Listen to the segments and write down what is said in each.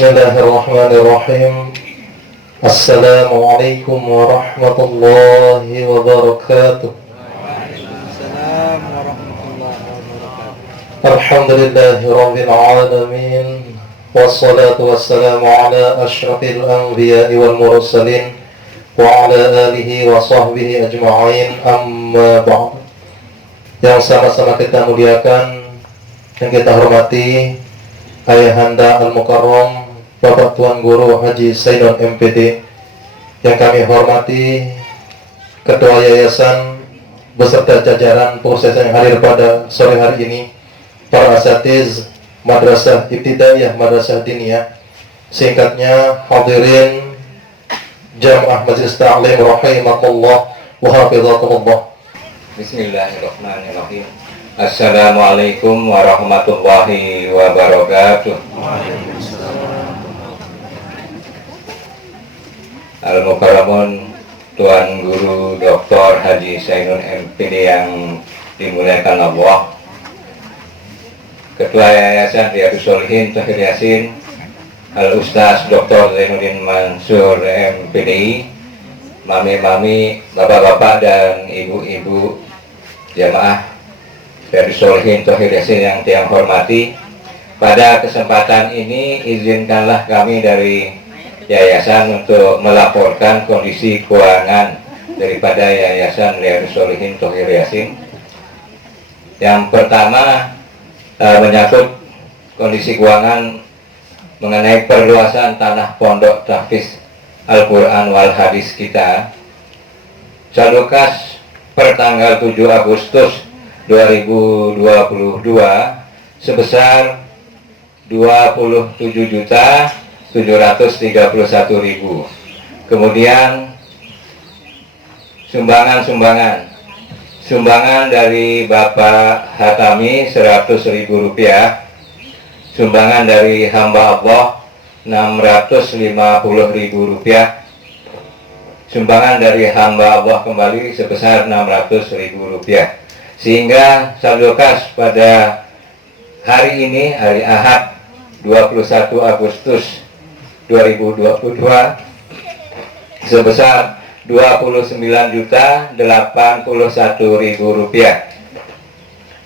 Bismillahirrahmanirrahim. Assalamualaikum warahmatullahi wabarakatuh. Waalaikumsalam warahmatullahi wabarakatuh. Alhamdulillahi rabbil alamin. Wassalatu wassalamu ala asyrafil anbiya'i wal mursalin wa ala alihi wa sahbihi ajma'in, amma ba'd. Yang sama-sama kita muliakan, yang kita hormati Ayahanda Al-Mukarram Bapak Tuan Guru Haji Saidon MPD, yang kami hormati Ketua Yayasan beserta jajaran pengurus yang hadir pada sore hari ini, para asatiz Madrasah Ibtidaiyah Madrasah Diniyah, singkatnya hadirin Jamaah Majlis Ta'lim rahimakumullah wa hafizakumullah. Bismillahirrahmanirrahim. Assalamualaikum warahmatullahi wabarakatuh. Al-Mukarramun Tuan Guru Dr. Haji Saidon MPD yang dimuliakan Allah, Ketua Yayasan Riyadhus Shalihin Thohir Yasin, Al-Ustaz Dr. Zainuddin Mansur MPDI, mami-mami, bapak-bapak dan ibu-ibu jamaah Riyadhus Shalihin Thohir Yasin yang tiang hormati. Pada kesempatan ini izinkanlah kami dari yayasan untuk melaporkan kondisi keuangan daripada Yayasan Riyadhus Shalihin Thohir Yasin. Yang pertama menyangkut kondisi keuangan mengenai perluasan tanah pondok tahfiz Al-Quran wal Hadis kita. Saldo kas per tanggal 7 Agustus 2022 sebesar 27.731.000. Kemudian sumbangan dari Bapak Hatami 100.000 rupiah, sumbangan dari hamba Allah 650.000 rupiah, sumbangan dari hamba Allah kembali sebesar 600.000 rupiah. Sehingga saldo kas pada hari ini, hari Ahad 21 Agustus 2022 sebesar 29.081.000 rupiah.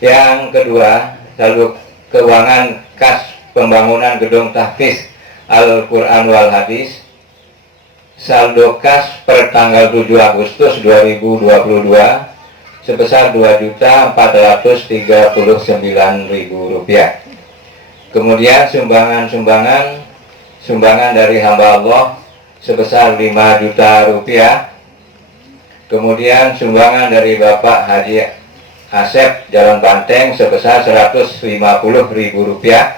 Yang kedua, saldo keuangan kas pembangunan gedung tahfiz Al-Quran wal Hadis, saldo kas per tanggal 7 Agustus 2022 sebesar 2.439.000 rupiah. Kemudian sumbangan dari hamba Allah sebesar 5 juta rupiah. Kemudian sumbangan dari Bapak Haji Asep Jalan Banteng sebesar 150.000 rupiah.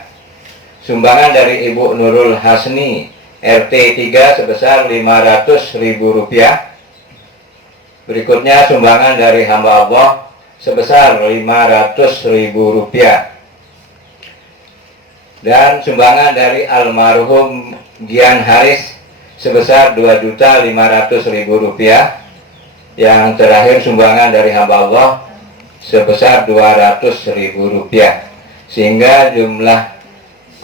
Sumbangan dari Ibu Nurul Hasni RT 3 sebesar 500.000 rupiah. Berikutnya sumbangan dari hamba Allah sebesar 500.000 rupiah. Dan sumbangan dari almarhum Gian Haris sebesar 2.500.000 rupiah. Yang terakhir sumbangan dari hamba Allah sebesar 200.000 rupiah. Sehingga jumlah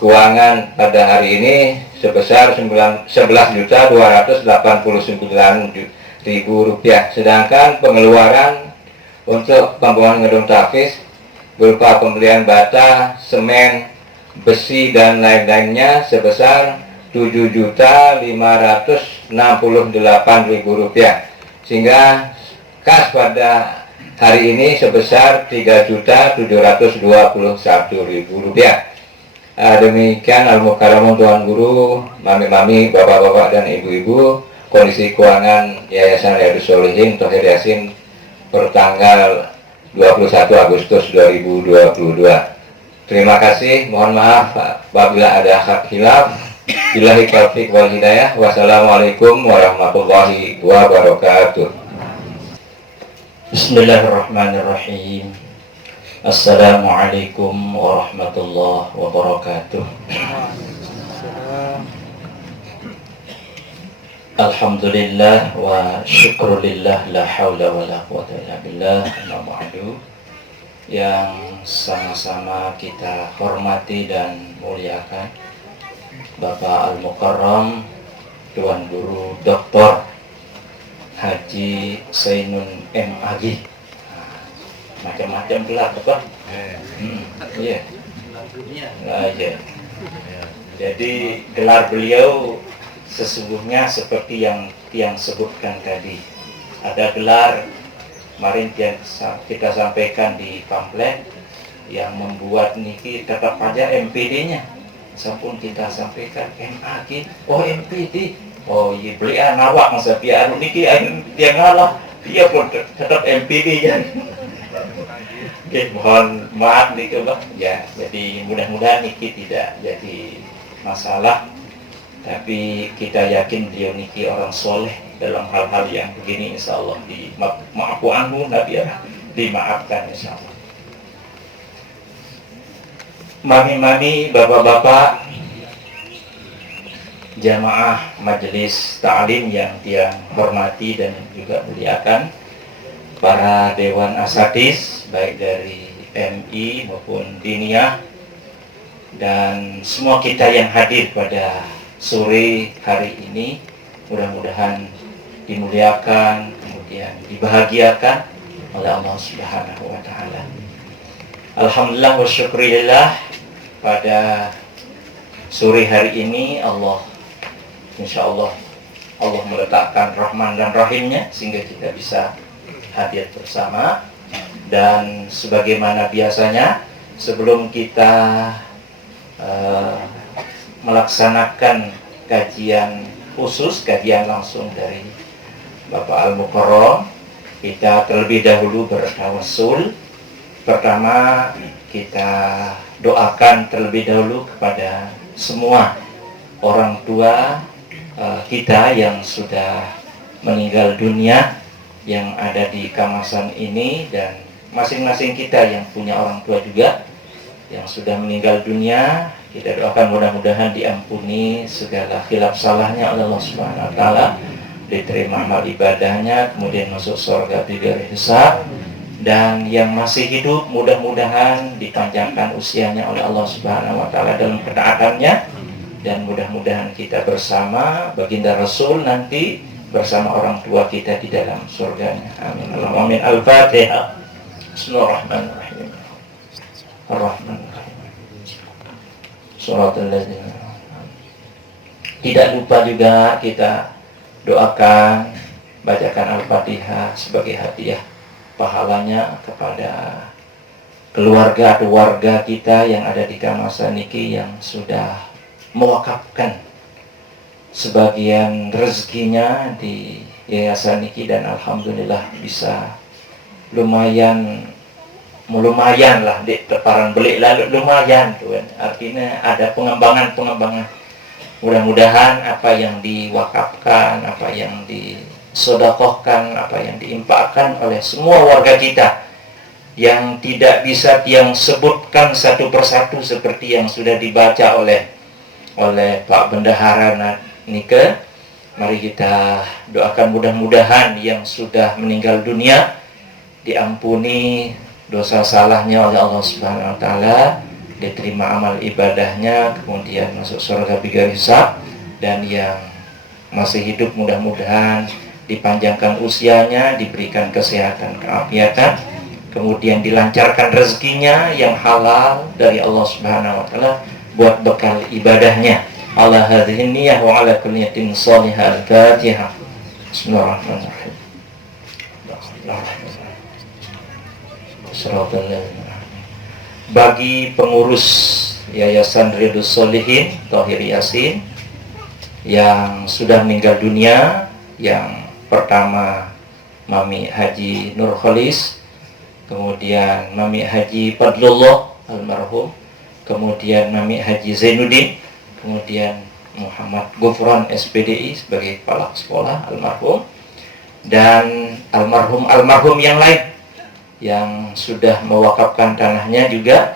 keuangan pada hari ini sebesar 11.289.000 rupiah. Sedangkan pengeluaran untuk pembangunan gedung tahfiz berupa pembelian bata, semen, besi dan lain-lainnya sebesar 7.568.000 rupiah. Sehingga kas pada hari ini sebesar 3.721.000 rupiah. Demikian Al-Mukarramun Tuan Guru, mami-mami, bapak-bapak dan ibu-ibu, kondisi keuangan Yayasan Riyadhus Shalihin Thohir Yasin per tanggal 21 Agustus 2022. Terima kasih, mohon maaf apabila ada khilaf. Billahi taufiq wal hidayah. Wassalamualaikum warahmatullahi wabarakatuh. Bismillahirrahmanirrahim. Assalamualaikum warahmatullahi wabarakatuh. Alhamdulillah wa syukrulillah, la haula wa la quwwata illa billah. Amma ba'du. Yang sama-sama kita hormati dan muliakan, Bapak Al-Mukarram Tuan Guru Dr. Haji Zainun MAG. Macam-macam gelar Bapak. Iya. Nah, iya. Jadi gelar beliau sesungguhnya seperti yang sebutkan tadi. Ada gelar kemarin yang kita sampaikan di pamflet yang membuat niki tetap aja MPD-nya. Sampun kita sampaikan MAG, oh MPD, oh iya beliau nawak masa biar niki dia ngalah, dia pun tetap MPD ya. Oke, mohon maaf nih Bang. Ya, jadi mudah-mudahan niki tidak jadi masalah. Tapi kita yakin beliau niki orang soleh dalam hal-hal yang begini, insya Allah maafu anhu nabi dimaafkan insya Allah. Mami-mami, bapak-bapak, jamaah majelis ta'lim yang dia hormati dan juga muliakan, para dewan asatidz baik dari MI maupun Diniyah, dan semua kita yang hadir pada sore hari ini, mudah-mudahan dimuliakan, kemudian dibahagiakan oleh Allah Subhanahu wa Ta'ala. Alhamdulillah wa syukurillah, pada sore hari ini insya Allah meletakkan rahman dan rahimnya sehingga kita bisa hadir bersama. Dan sebagaimana biasanya, sebelum kita melaksanakan kajian khusus, kajian langsung dari Bapak Al-Mukarram, kita terlebih dahulu bertawassul. Pertama, kita doakan terlebih dahulu kepada semua orang tua kita yang sudah meninggal dunia, yang ada di Kamasan ini, dan masing-masing kita yang punya orang tua juga yang sudah meninggal dunia. Kita doakan mudah-mudahan diampuni segala khilaf salahnya oleh Allah Subhanahu wa Ta'ala, diterima amal ibadahnya, kemudian masuk surga bighairi hisab. Dan yang masih hidup mudah-mudahan dipanjangkan usianya oleh Allah Subhanahu wa Ta'ala dalam ketaatannya, dan mudah-mudahan kita bersama baginda Rasul nanti bersama orang tua kita di dalam surganya. Amin. Allahumma amin. Al-Fatihah. Bismillahirrahmanirrahim. Ar-Rahmanirrahim. Suratul ladzina. Tidak lupa juga kita doakan, bacakan Al-Fatihah sebagai hadiah pahalanya kepada keluarga atau warga kita yang ada di Kamasan niki yang sudah mewakafkan sebagian rezekinya di yayasan niki, dan alhamdulillah bisa lumayan lah di teparan beli lalu lumayan tuan. Artinya ada pengembangan. Mudah-mudahan apa yang diwakafkan, apa yang disodakohkan, apa yang diinfakkan oleh semua warga kita yang tidak bisa yang sebutkan satu persatu seperti yang sudah dibaca oleh Pak Bendahara Nike. Mari kita doakan mudah-mudahan yang sudah meninggal dunia diampuni dosa salahnya oleh Allah Subhanahu wa Ta'ala, diterima amal ibadahnya, kemudian masuk surga bighairi hisab. Dan yang masih hidup mudah-mudahan dipanjangkan usianya, diberikan kesehatan, keafiatan, kemudian dilancarkan rezekinya yang halal dari Allah Subhanahu wa Ta'ala buat bekal ibadahnya. Ala hadhihi niyyah wa ala kulli niyatin shalihah. Al-Fatihah. Bismillahirrahmanirrahim. Bagi pengurus Yayasan Riyadhus Shalihin Thohir Yasin yang sudah meninggal dunia, yang pertama Mami Haji Nur Khalis, kemudian Mami Haji Fadlullah almarhum, kemudian Mami Haji Zainuddin, kemudian Muhammad Gufron SPDI sebagai kepala sekolah almarhum, dan almarhum yang lain yang sudah mewakafkan tanahnya juga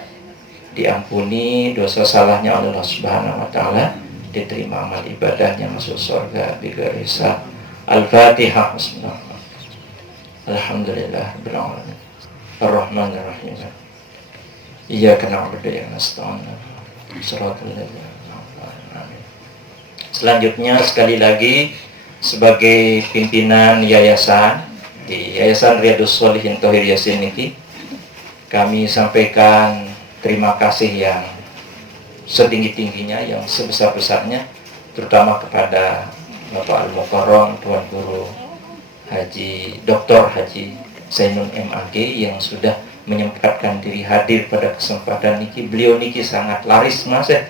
diampuni dosa salahnya oleh Allah Subhanahu wa Ta'ala, diterima amal ibadahnya, masuk surga bighairi hisab. Al-Fatihah. Bismillahirrahmanirrahim. Alhamdulillah rabbil alamin. Ar-Rahmanir-Rahim. Iyyaka na'budu wa iyyaka nasta'in. Shiratal ladzina an'amta 'alaihim Selanjutnya sekali lagi sebagai pimpinan yayasan di Yayasan Riyadhus Shalihin Thohir Yasin niki, kami sampaikan terima kasih yang setinggi-tingginya, yang sebesar-besarnya, terutama kepada Bapak Al-Mukarram Tuan Guru Haji Dr. Haji Zainul MAG yang sudah menyempatkan diri hadir pada kesempatan niki. Beliau niki sangat laris mas ya.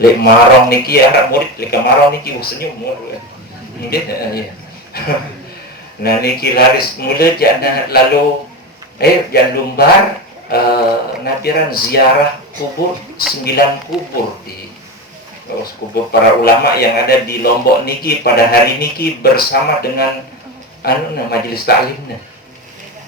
Lek marong niki arah murid, lek marong niki senyum murid. Nggih. Nah niki laris mula jangan lalu jangan lumbar napiran ziarah kubur 9 kubur di kubur para ulama yang ada di Lombok niki pada hari niki bersama dengan majelis taklimnya.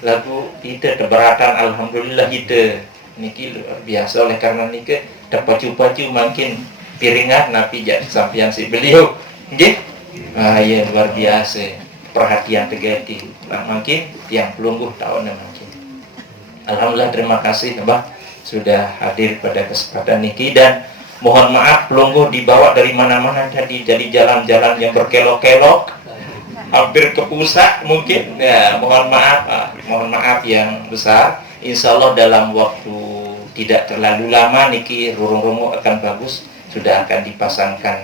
Lagu kita keberatan alhamdulillah kita niki luar biasa oleh karena niki dapat pacu-pacu makin piringan napi jadi sampian si beliau nggih. Ya luar biasa perhatian tegati makin yang pelungguh tahun makin. Alhamdulillah terima kasih Mbah sudah hadir pada kesempatan niki, dan mohon maaf pelungguh dibawa dari mana-mana tadi, jadi jalan-jalan yang berkelok-kelok hampir ke pusat mungkin ya, mohon maaf yang besar. Insya Allah dalam waktu tidak terlalu lama niki rurung-rungu akan bagus, sudah akan dipasangkan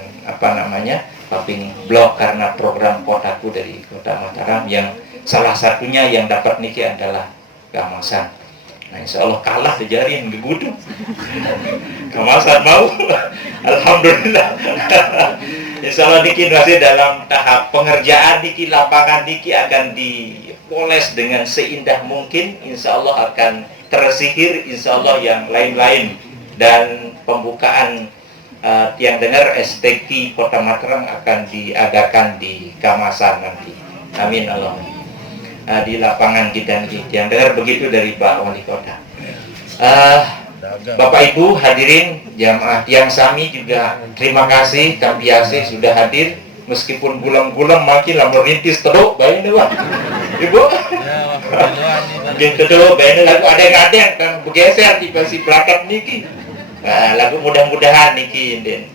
paving block karena program kotaku dari Kota Mataram yang salah satunya yang dapat niki adalah Kamasan. Nah insya Allah kalah dijarin gegudu Kamasan mau alhamdulillah. Insya Allah niki masih dalam tahap pengerjaan niki, lapangan niki akan dipoles dengan seindah mungkin. Insya Allah akan tersihir insya Allah yang lain-lain, dan pembukaan tiang dengar STQ Kota Mataram akan diadakan di Kamasan nanti. Amin Allah. Di lapangan kita nih tiang dengar begitu dari Pak Wali Kota. Bapak Ibu hadirin jamaah tiang sami juga terima kasih Kampiase sudah hadir meskipun gulam-gulam makin lah merintis teruk baik nih Pak Ibu mungkin teruk baik lagu ada-ada kan bergeser di pasti belakang niki. Lagu mudah-mudahan niki den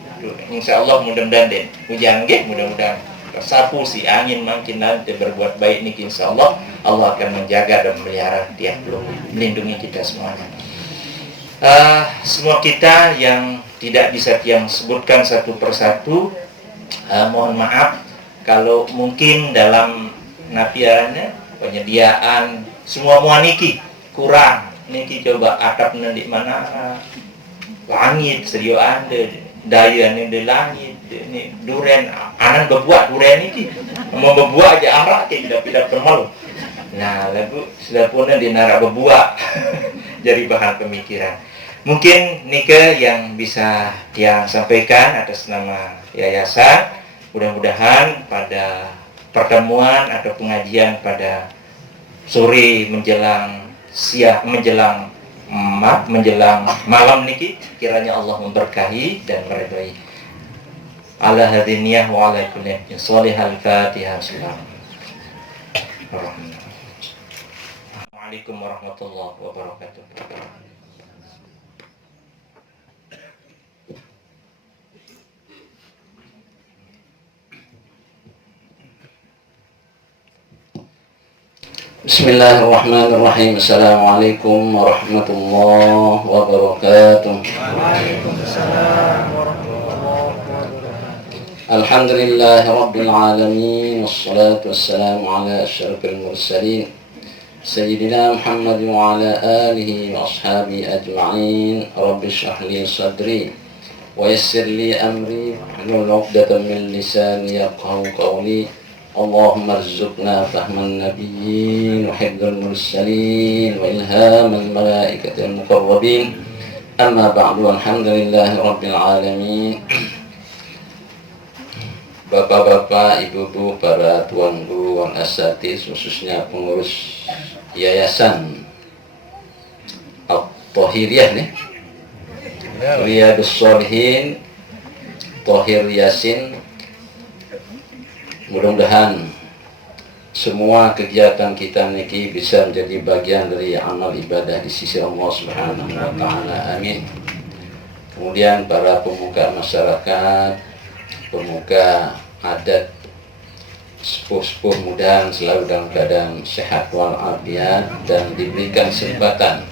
insya Allah mudah-mudahan den hujan nggih, mudah-mudahan tersapu si angin makin nanti berbuat baik niki, insya Allah Allah akan menjaga dan melihara tiap belum melindungi kita semuanya. Semua kita yang tidak bisa tiang sebutkan satu persatu, mohon maaf kalau mungkin dalam napiannya penyediaan semua niki kurang niki, coba atapnya di mana langit serio anda daya ini di langit ini duren anan berbuat duren ini mau berbuat aja arah tidak termalu. Nah lagu sudah punya di narak berbuat jadi bahan pemikiran. Mungkin Nika yang bisa dia sampaikan atas nama yayasan. Mudah-mudahan pada pertemuan atau pengajian pada sore menjelang siang menjelang malam niki kiranya Allah memberkahi dan meridhai. Ala hadiniyah wa ala kulli sholihal fatihah. Assalamualaikum warahmatullahi wabarakatuh. Bismillahirrahmanirrahim. Assalamualaikum warahmatullahi wabarakatuh. Waalaikumsalam warahmatullahi wabarakatuh. Alhamdulillahi rabbil alamin, wassalatu wassalamu ala asyrafil mursalin Sayyidina Muhammad wa ala alihi wa ashabihi ajma'in. Rabbi shrah li sadri wa yassir li amri wahlul 'uqdatam min lisani yafqahu qawli. Allahumma arzuqna fahman nabiyyin wa hifdzal mursalin wa ilhamal malaikatil muqarrabin. Amma ba'du, alhamdulillahi rabbil alamin. Bapak-bapak, ibu-ibu, para tuan guru wal asatiz, khususnya pengurus yayasan At-Thohiriyah nih, Riyadhus Shalihin Thohir Yasin. Mudah-mudahan semua kegiatan kita niki bisa menjadi bagian dari amal ibadah di sisi Allah Subhanahu wa taala. Amin. Kemudian para pemuka masyarakat, Pemuda adat sepuh-sepuh mudah selalu dalam keadaan sehat walafiat dan diberikan kesempatan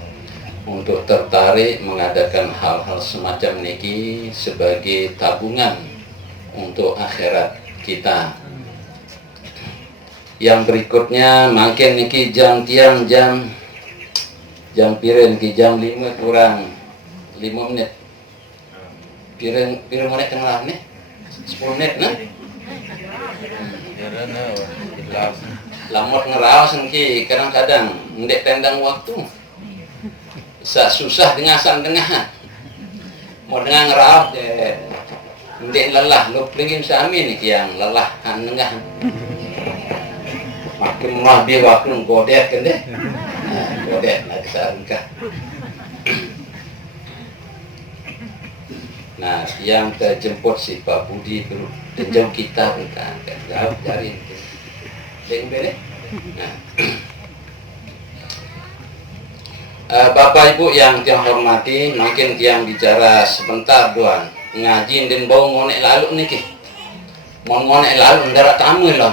untuk tertarik mengadakan hal-hal semacam niki sebagai tabungan untuk akhirat kita. Yang berikutnya makin niki jam tiang jam piring niki jam 5 kurang 5 menit. Piring menit tengah nih 10 menit nah. Lamot ngeraos niki kadang-kadang ndek tendang waktu. Susah dengan dengahan. Mau dengan ngeraos deh. Ndek lelah lu pelingin sami niki yang lelah nengah. Makin mah dia waktu godet kan deh. Nah, godet lagi sarungkah. Nah, yang terjemput si Pak Budi dulu jauh kita kan jauh cari deh. Nah. Bapak Ibu yang tiang hormati, makin tiang bicara sebentar doang. Ngaji dan bau ngonek lalu niki. Mau ngonek lalu ndarak tamu lho.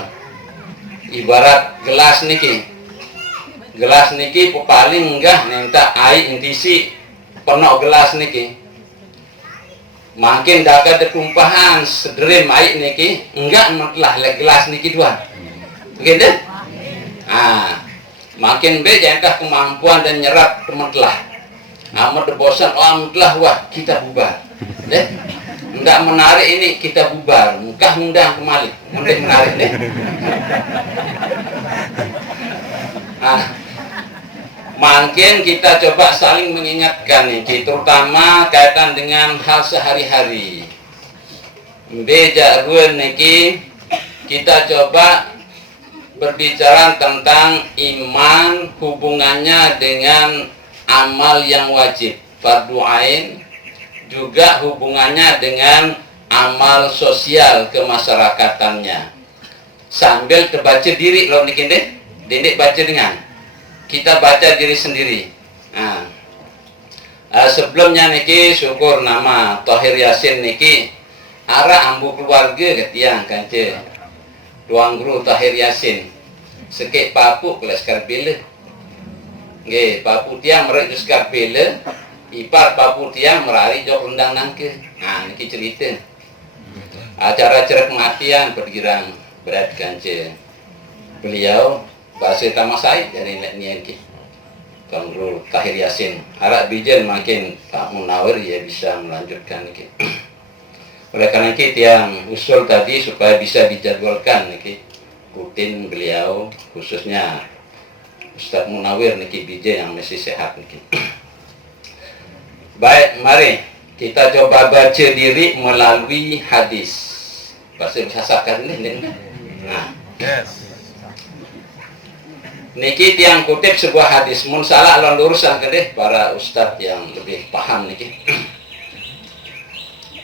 Ibarat gelas niki. Gelas niki paling enggak minta air intisi penuh gelas niki. Makin dapat tumpahan sederim air niki, enggak metlah gelas niki doang. Begitu? Makin jantah kemampuan dan nyerap temetlah. Amat bosan, amatlah wah kita bubar. Deh, enggak menarik ini kita bubar. Mungkah undang kembali, nanti menarik deh. Makin kita coba saling mengingatkan nih, terutama kaitan dengan hal sehari-hari. Beja ruan niki kita coba berbicara tentang iman hubungannya dengan amal yang wajib fardu ain, juga hubungannya dengan amal sosial kemasyarakatannya. Sambil terbaca diri loh niki deh, dedek baca dengan kita baca diri sendiri. Sebelumnya niki syukur nama Thohir Yasin niki arah ambu keluarga ketiang kance Tuang Guru Thohir Yasin sekek papu kelas karbila. Nggih, papu tiang merek karbila, ipar papu tiang merari jok rendang nangke. Niki cerita. Acara-acara kematian pergirang berat kance. Beliau bahasa Tama Said dari nian ki. Tuang Guru Thohir Yasin. Harap bijen makin Pak Munawir ya bisa melanjutkan niki. Oleh karena itu yang usul tadi supaya bisa dijadwalkan niki rutin beliau, khususnya Ustaz Munawir niki bija yang masih sehat niki. Baik, mari kita coba baca diri melalui hadis. Bahasa sasakan ini. Yes. Niki tiang kutip sebuah hadis. Mun salah lan lurusan kedeh para ustaz yang lebih paham niki.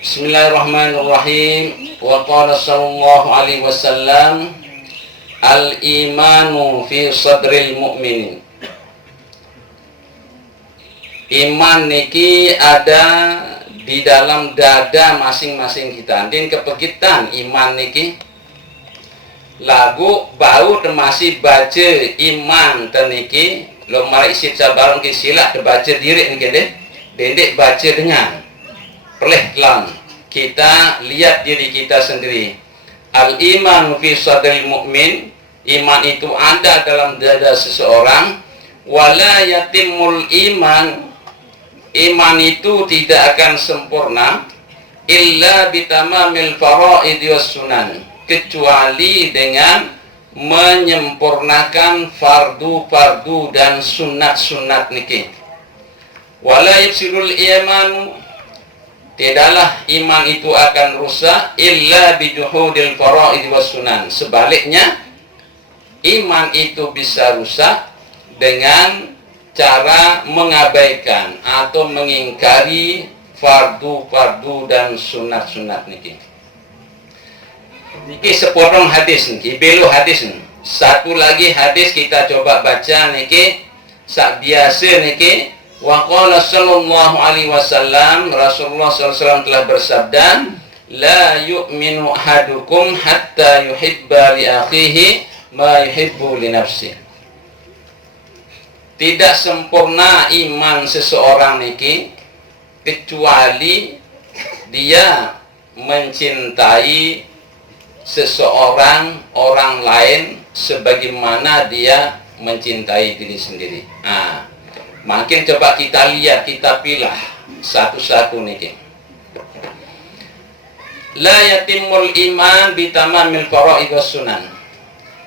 Bismillahirrahmanirrahim. Wa qala sallallahu alaihi wasallam al-imanu fi sadril mu'min. Iman niki ada di dalam dada masing-masing kita. Din kepegitan iman niki lagu bau termasih baca iman teniki lo mari isit sabarang ki sila terbaca diri niki deh. Dendek baca dengan pelan kita lihat diri kita sendiri. Al-iman fi sadril mu'min, iman itu ada dalam dada seseorang. Wala yatimul iman, iman itu tidak akan sempurna illa bitamamil faraid was sunan, kecuali dengan menyempurnakan fardu-fardu dan sunat-sunat niki. Wala yafsidul iman, tidaklah iman itu akan rusak illa bijuhudil faraid was sunan. Sebaliknya, iman itu bisa rusak dengan cara mengabaikan atau mengingkari fardu-fardu dan sunat-sunat niki. Niki sepotong hadis niki, belo hadis niki. Satu lagi hadis kita coba baca niki sak biasa niki. Wa qala sallallahu alaihi wasallam, Rasulullah sallallahu alaihi wasallam telah bersabda, la yu'minu ahadukum hatta yuhibba li akhihi ma yuhibbu li nafsihi. Tidak sempurna iman seseorang niki kecuali dia mencintai seseorang orang lain sebagaimana dia mencintai diri sendiri. Nah, makin coba kita lihat, kita pilah satu-satu niki. La yatimul iman bitamamil faraid was sunan.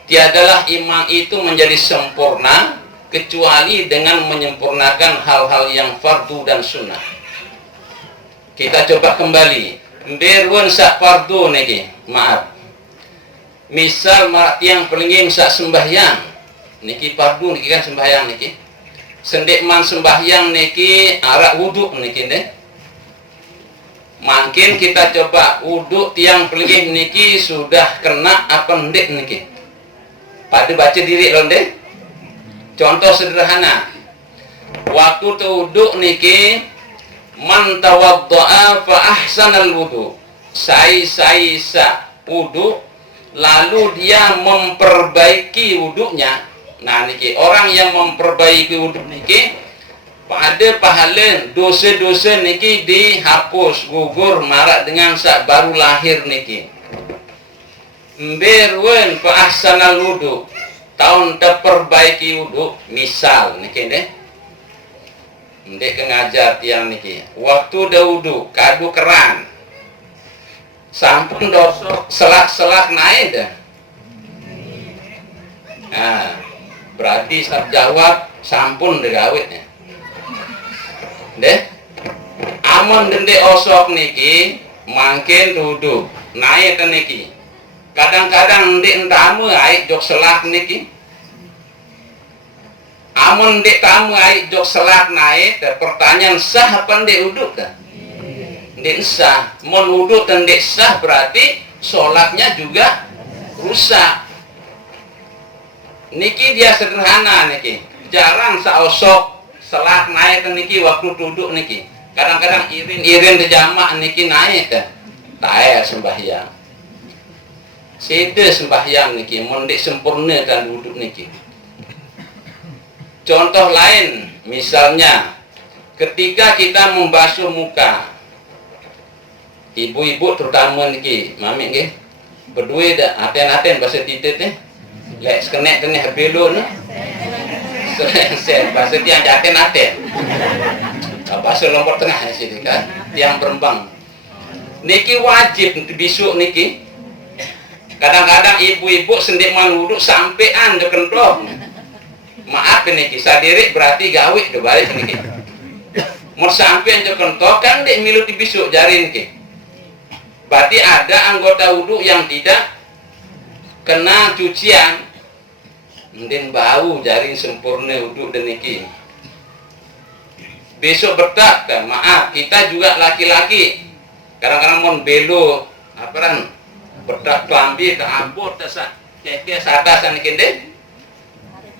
Tiadalah iman itu menjadi sempurna kecuali dengan menyempurnakan hal-hal yang fardu dan sunnah. Kita coba kembali. Berun sak fardu niki, maaf. Misal tiang pelingin sak sembahyang niki fardu niki kan sembahyang niki. Sendek man sembahyang niki arak wuduk niki deh. Makin kita coba wuduk tiang pelingin niki sudah kena apa ndek niki. Pada baca diri loh deh. Contoh sederhana. Waktu tu wuduk niki man tawadda'a fa ahsanal wudu. Sa wudu lalu dia memperbaiki wuduknya. Nah niki orang yang memperbaiki wuduk niki pada pahala dosa-dosa niki dihapus, gugur marak dengan sak baru lahir niki. Berwen fa ahsanal wudu. Tahun terperbaiki wuduk misal niki deh. Ndek ngajar tiang niki. Waktu dah wuduk kadu keran. Sampun dosok selak-selak naik dah. Nah, berarti saya jawab sampun degawitnya. Deh. Amun dende osok niki makin duduk naik niki. Kadang-kadang ndek tamu aik jok selak niki. Amun ndek tamu aik jok selak naik, pertanyaan sah apa ndek uduk dah? Ndek sah. Mon uduk dan ndek sah berarti sholatnya juga rusak. Niki dia sederhana niki. Jarang saosok selak naik niki waktu duduk niki. Kadang-kadang irin jamak niki naik dah. Tae sembahyang. Sede sembahyang niki, mon ndek sempurna dan duduk niki. Contoh lain, misalnya ketika kita membasuh muka, ibu-ibu terutama niki, mami nggih, berdua dah aten-aten bahasa titit nih, lek sekenek tenih belo nih, sen bahasa tiang aten-aten, bahasa lompok tengah sini kan, tiang berembang, niki wajib besok niki, kadang-kadang ibu-ibu sendik manuduk sampean dekendok. Maaf ini kisah diri berarti gawe do balik niki. Mau sampai yang kentok kan dek milu dibisuk jari niki. Berarti ada anggota wudhu yang tidak kena cucian. Mending bau jari sempurna wudhu dan niki. Besok bertak, maaf kita juga laki-laki. Kadang-kadang mau belo apa kan bertak kelambi ke ambut tasak keke satas niki deh.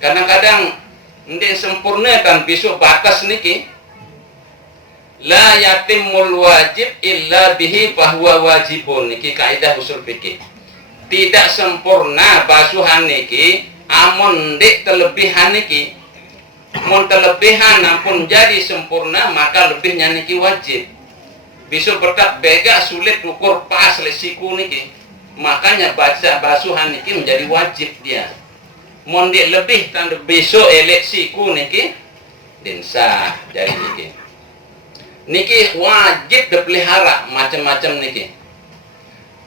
Kadang-kadang ndek sempurna kan besok batas niki. La yatimul wajib illa bihi fahuwa wajibun niki kaidah usul fikih. Tidak sempurna basuhan niki amun ndek terlebihan niki. Mun terlebihan ampun jadi sempurna maka lebihnya niki wajib. Besok berkat bega sulit ukur pas lesiku niki. Makanya baca basuhan niki menjadi wajib dia. Mondi lebih tanda besok eleksiku niki dinsah jadi niki wajib dipelihara macam-macam niki.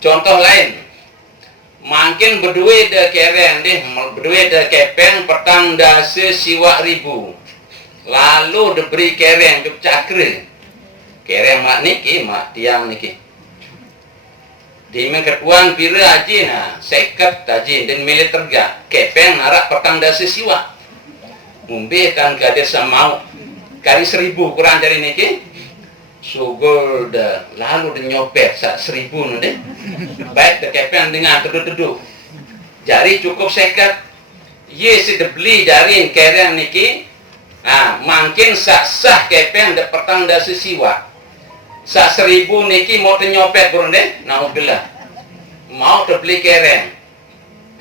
Contoh lain, makin berdua de keren deh, berdua de kepeng petang dase siwak ribu, lalu diberi keren juk cakre, keren mak niki mak tiang niki. Di mengketuan pira aji na seket aji dan milik terga kepeng narak petang dasi siwa mumbe kan gadir samau kali 1000 kurang dari niki sugol dah lalu de nyopet sak 1000 nade baik de kepeng dengan teduh-teduh jari cukup seket ye si de beli jari keren niki nah makin sak sah kepeng de petang dasi siwa sak 1000 niki mau nyopet bro deh, naudzubillah. Mau terbeli kereng.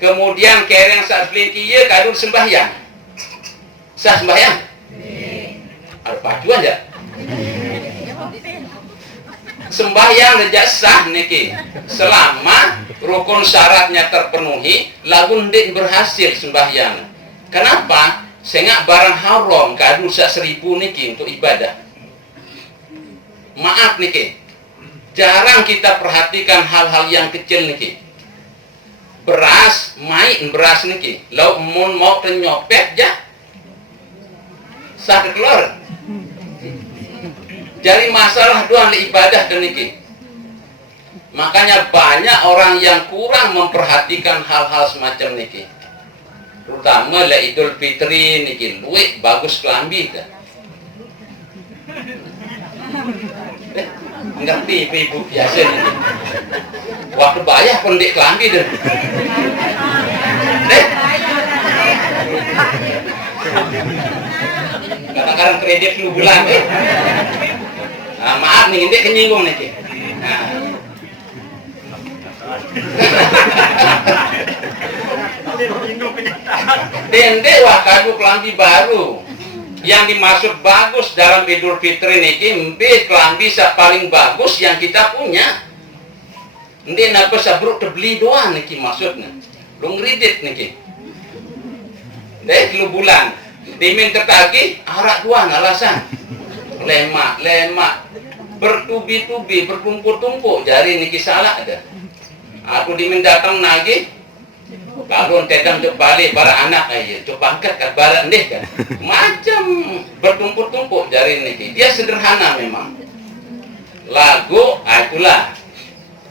Kemudian kereng sak beli kia kadul sembahyang. Sah sembahyang? Ada pacuan ya? Sembahyang rejak sah niki. Selama rukun syaratnya terpenuhi, lagu ndik berhasil sembahyang. Kenapa? Sehingga barang haram kadul sak 1000 niki untuk ibadah. Maaf niki, jarang kita perhatikan hal-hal yang kecil niki. Beras, main beras niki. Lau mau ternyopet ya, sah keluar. Jadi masalah doang di ibadah dan niki. Makanya banyak orang yang kurang memperhatikan hal-hal semacam niki. Terutama lah Idul Fitri niki, luwih bagus kelambi dah. Ngerti ibu biasa niki. Waktu bayar pun dek kelambi dah. Dek. Kadang-kadang kredit lu bulan deh. Nah, maaf nih, dek kenyinggung nih. Nah. Dendek wah kadu kelambi baru. Yang dimaksud bagus dalam Idul Fitri niki mbe kelambi paling bagus yang kita punya. Ndek napa sabruk terbeli doang niki maksudnya. Lu ngridit niki. Dek lu bulan. Dimin ketagi arak doang alasan. Lemak bertubi-tubi bertumpuk-tumpuk jari niki salah ada. Aku dimin datang nagih kalau tedang untuk balik para anak aja, coba angkat ke barat deh kan, macam bertumpuk-tumpuk jari niki. Dia sederhana memang. Lagu itulah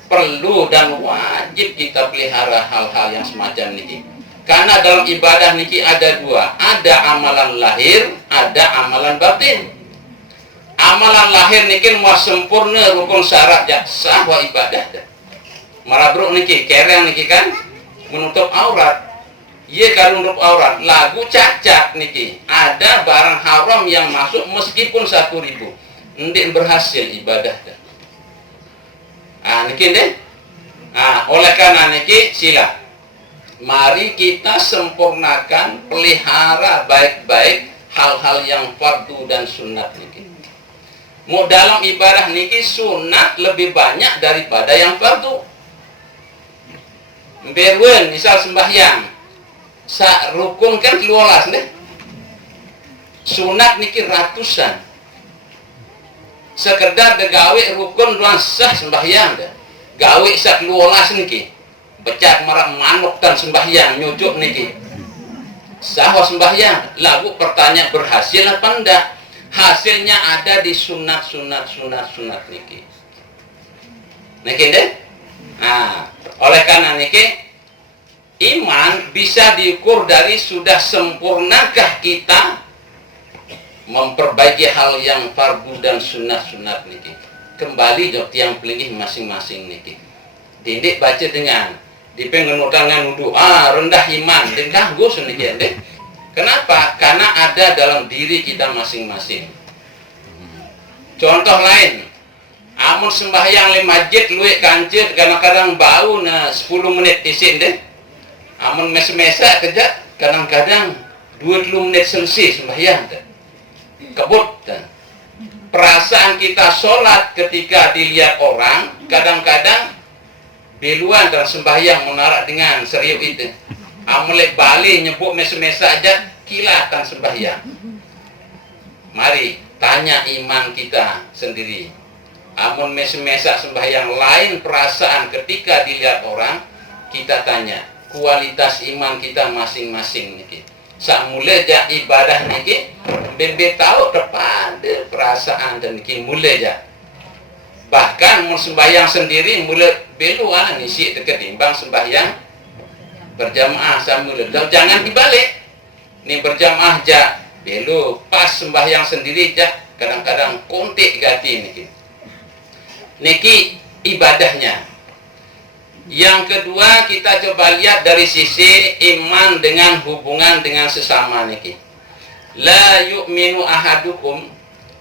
perlu dan wajib kita pelihara hal-hal yang semacam niki. Karena dalam ibadah niki ada dua, ada amalan lahir, ada amalan batin. Amalan lahir niki mau sempurna rukun syarat sah wa ibadah. Marabruk niki kereng niki kan menutup aurat. Ia kalau menutup aurat lagu cacat niki. Ada barang haram yang masuk meskipun 1000. Ndik berhasil ibadah dah. Niki deh. Oleh karena niki sila. Mari kita sempurnakan, pelihara baik-baik hal-hal yang fardu dan sunat niki. Mau dalam ibadah niki sunat lebih banyak daripada yang fardu. Berwen misal sembahyang sak rukun kan 12 deh. Sunat niki ratusan. Sekedar degawe rukun doang sah sembahyang deh. Gawe sak 12 niki. Becak marak manuk dan sembahyang nyucuk niki. Sah sembahyang. Lagu pertanyaan berhasil apa enggak? Hasilnya ada di sunat niki. Niki deh. Oleh karena niki iman bisa diukur dari sudah sempurnakah kita memperbaiki hal yang fardu dan sunat niki. Kembali jok yang pelingih masing-masing niki. Didik baca dengan dipengenutangan nuduh rendah iman dan ganggu niki deh. Kenapa? Karena ada dalam diri kita masing-masing. Contoh lain, amun sembahyang le masjid luwih kancet kadang-kadang bau 10 menit isin deh. Amun mes-mesa kerja kadang-kadang 20 menit selesai sembahyang deh. Kebut deh. Perasaan kita sholat ketika dilihat orang kadang-kadang beluan dalam sembahyang menarak dengan serius itu. Amun le balik nyebut mes-mesa aja kilatan sembahyang. Mari tanya iman kita sendiri. Amun mes-mesa sembahyang lain perasaan ketika dilihat orang, kita tanya kualitas iman kita masing-masing niki. Sak mulai ja ibadah niki bebe tahu tepat perasaan dan niki mulai ja. Bahkan mun sembahyang sendiri mulai belu ngisi ketimbang sembahyang berjamaah sambil jangan dibalik. Ini berjamaah ja belu pas sembahyang sendiri ja kadang-kadang kontik gati niki. Niki ibadahnya. Yang kedua kita coba lihat dari sisi iman dengan hubungan dengan sesama niki. La yu'minu ahadukum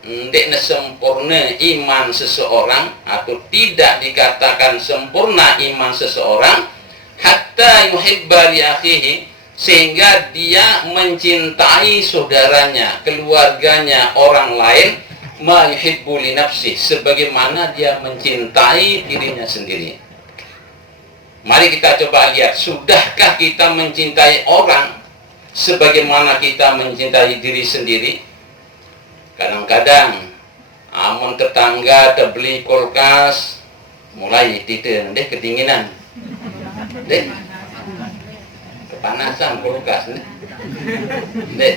ndek sempurna iman seseorang atau tidak dikatakan sempurna iman seseorang hatta yuhibba li akhihi, sehingga dia mencintai saudaranya, keluarganya, orang lain, ma yuhibbu li nafsih, sebagaimana dia mencintai dirinya sendiri. Mari kita coba lihat, sudahkah kita mencintai orang sebagaimana kita mencintai diri sendiri? Kadang-kadang amun tetangga terbeli kulkas, mulai tidak deh kedinginan, deh kepanasan kulkas, deh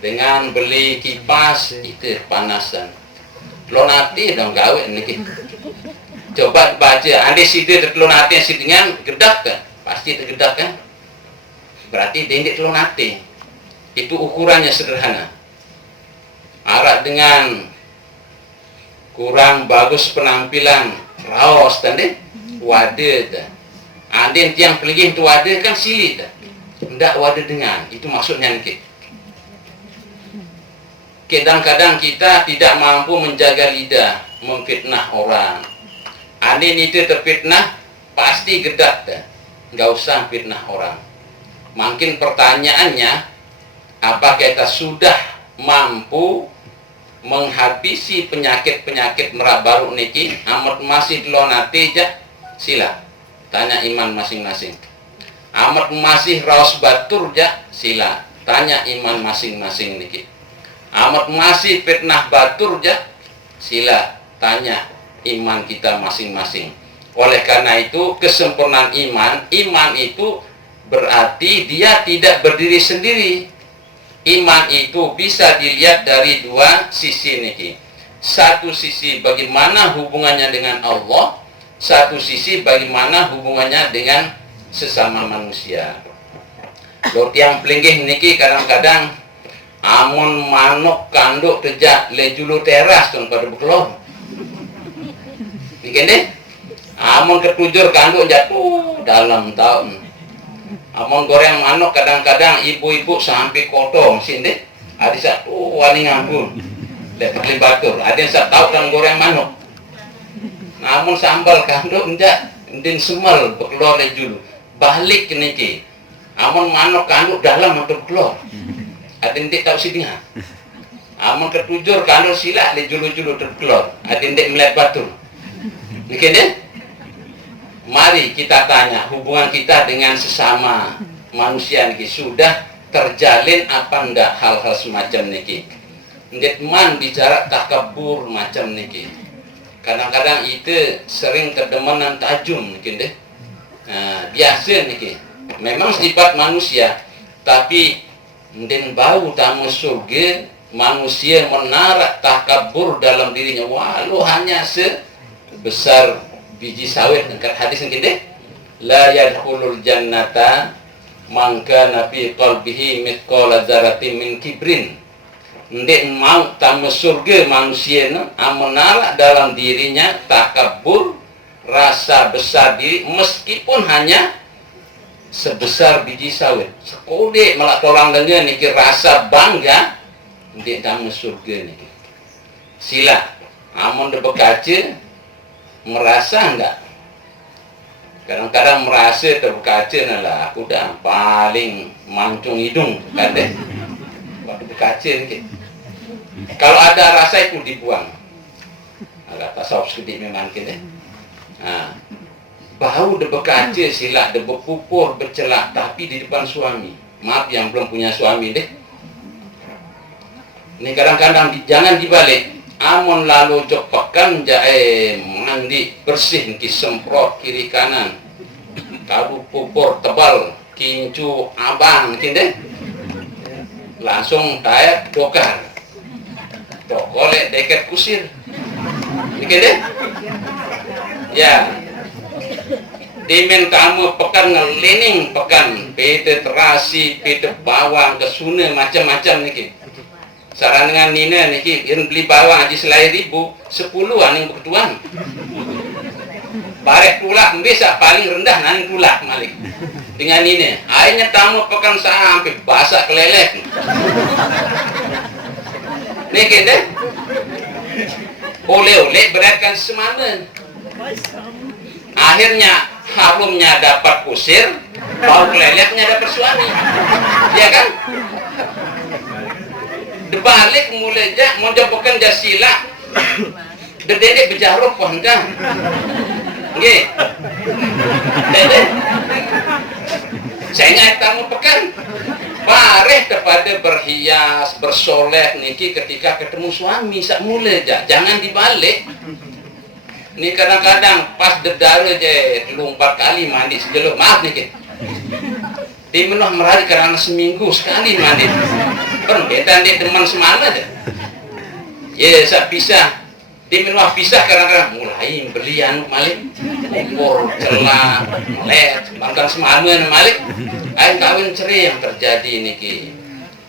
dengan beli kipas itu kepanasan. Lonati dong gawe niki. Coba baca, anda situ terlonati dengan gedak kan, pasti tergedak kan? Berarti dia telonati. Itu ukurannya sederhana. Arak dengan kurang bagus penampilan raos tadi wadah. Ada yang peligi itu wadah kan silit. Tidak wadah dengan itu maksudnya niki. Kadang-kadang kita tidak mampu menjaga lidah, memfitnah orang. Ada itu terfitnah pasti gedak dah. Enggak usah fitnah orang. Makin pertanyaannya, apakah kita sudah mampu menghabisi penyakit-penyakit merak baru niki? Amat masih dilonati aja, sila tanya iman masing-masing. Amat masih raos batur aja, sila tanya iman masing-masing niki. Amat masih fitnah batur aja, sila tanya iman kita masing-masing. Oleh karena itu kesempurnaan iman itu berarti dia tidak berdiri sendiri. Iman itu bisa dilihat dari dua sisi niki. Satu sisi bagaimana hubungannya dengan Allah, satu sisi bagaimana hubungannya dengan sesama manusia. Kalau tiang pelinggih niki kadang-kadang amun manuk kanduk tejak lejulu teras tuan pada bekelor. Niki deh. Amun ketujur kanduk jatuh dalam tahun. Amun goreng manuk kadang-kadang ibu-ibu sampai kotong sini. Ada satu wani ngampun. Lihat beli batur. Ada yang saya tahu kan goreng manuk. Namun sambal kanduk enggak, ndin semel berkeluar dulu. Balik ke niki. Amun manuk kanduk dalam untuk keluar. Ada yang tahu sidingan. Amun ketujur kanduk sila le julu-julu terkeluar. Ada yang melihat batur. Niki deh. Mari kita tanya hubungan kita dengan sesama manusia niki sudah terjalin apa enggak hal-hal semacam niki. Nggak man bicara takabur macam niki. Kadang-kadang itu sering kedemenan tajum niki deh. Nah, biasa niki. Memang sifat manusia, tapi ndin bau tamu surga manusia menarak takabur dalam dirinya walau hanya sebesar biji sawit. Dekat hadis yang gede, la yadkhulul jannata man kana fi qalbihi mithqala dzarratin min kibrin. Ndek mau tamu surga manusia amunala dalam dirinya takabur, rasa besar diri meskipun hanya sebesar biji sawit. Sekode malah tolong dengan niki rasa bangga ndek tamu surga niki. Sila amun de bekaca merasa enggak? Kadang-kadang merasa terbukaca lah, aku dah paling mancung hidung kan deh. Waktu berkaca ni. Kalau ada rasa itu dibuang. Agak tasawuf sedikit memang kita. Nah, bau de berkaca silap de berpupur bercelak tapi di depan suami. Maaf yang belum punya suami deh. Ini kadang-kadang jangan dibalik. Amun lalu cepakan jae mandi bersih ki semprot kiri kanan. Kalau pupur tebal kincu abang kinde. Langsung tayak dokar. Dokole deket kusir. Kinde? Ya. Dimen kamu pekan ngelining pekan pete terasi, pete bawang, kesune macam-macam niki. Saran dengan Nina niki yang beli bawang aja selai 1000, 10-an yang bertuan. Barek tulak bisa paling rendah nang tulak malik. Dengan Nina, airnya tamu pekan sampai basah kelelek. Niki deh. oleh-oleh beratkan semana. Akhirnya harumnya dapat kusir, bau leletnya dapat suami, ya kan? Dibalik mulai mau jampukan jasila, dedek bejarok pohonkan, nggih, dedek. Saya ingat kamu pekan, pareh kepada berhias, bersoleh niki ketika ketemu suami sak mulai jangan dibalik. Ini kadang-kadang pas dedara je 3-4 kali mandi sejelur, maaf nih di menuh merari karena seminggu sekali mandi. Perbedaan dia teman semana aja. Ya saya pisah, di menuh pisah kadang-kadang mulai beli anu malik, ukur, celah, melet, bangkan semana malik. Kain kawin cerai yang terjadi niki.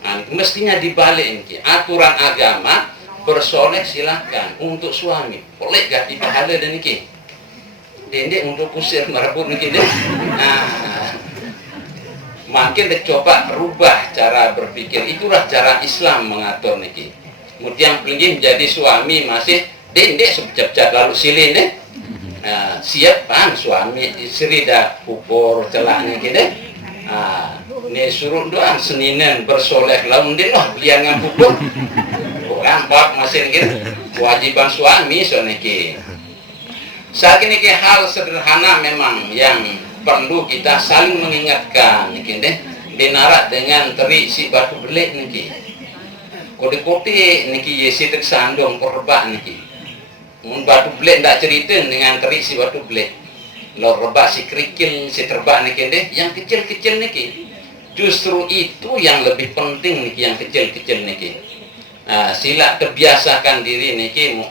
Nah, mestinya dibalik niki. Aturan agama bersoleh silakan untuk suami, boleh ganti pahala dan niki. Dendek untuk kusir merebut niki deh. Nah, makin dicoba rubah cara berpikir, itulah cara Islam mengatur niki. Kemudian pelingin jadi suami masih dendek sebejap lalu silin deh. Nah, siap kan suami istri dah ukur celak niki deh. Nah, ini suruh doang Senin bersoleh lalu deh loh belian dengan pupuk. Rampak masih gitu kewajiban suami so niki. Saat ini hal sederhana memang yang perlu kita saling mengingatkan niki deh. Binarak dengan terik si batu belik niki. Kode-kode niki yesi tersandung perbak niki. Mun batu belik ndak cerita dengan terik si batu belik. Lo rebak si kerikil si terbak niki deh. Yang kecil-kecil niki. Justru itu yang lebih penting niki, yang kecil-kecil niki. Nah, sila terbiasakan diri niki,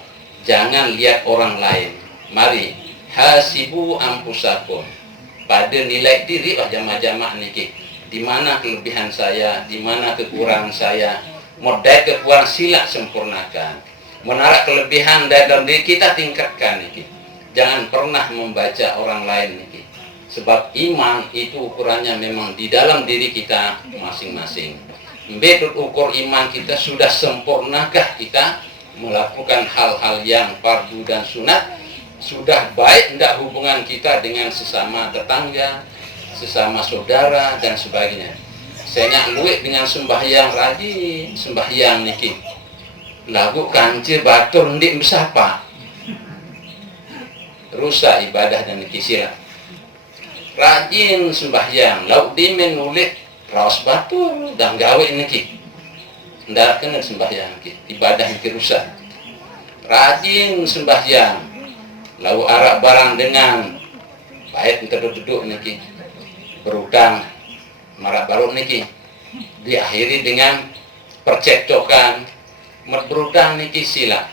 jangan lihat orang lain. Mari hasibu ampusakum. Pada nilai diri jamaah-jamaah niki. Di mana kelebihan saya, di mana kekurangan saya. Modal kekurangan sila sempurnakan. Menarik kelebihan dari dalam diri kita tingkatkan niki. Jangan pernah membaca orang lain niki. Sebab iman itu ukurannya memang di dalam diri kita masing-masing. Betul ukur iman kita sudah sempurnakah kita melakukan hal-hal yang fardu dan sunat, sudah baik tidak hubungan kita dengan sesama tetangga, sesama saudara dan sebagainya. Saya luwek dengan sembahyang rajin, sembahyang niki. Lagu kance batur ndik besapa. Rusak ibadah dan niki sila. Rajin sembahyang, lauk dimen nulik raos batur dan gawe niki. Ndak kena sembahyang niki, ibadah niki rusak. Rajin sembahyang, lalu arak barang dengan baik untuk duduk niki, berutang, marak baru niki, diakhiri dengan percekcokan, berutang niki sila.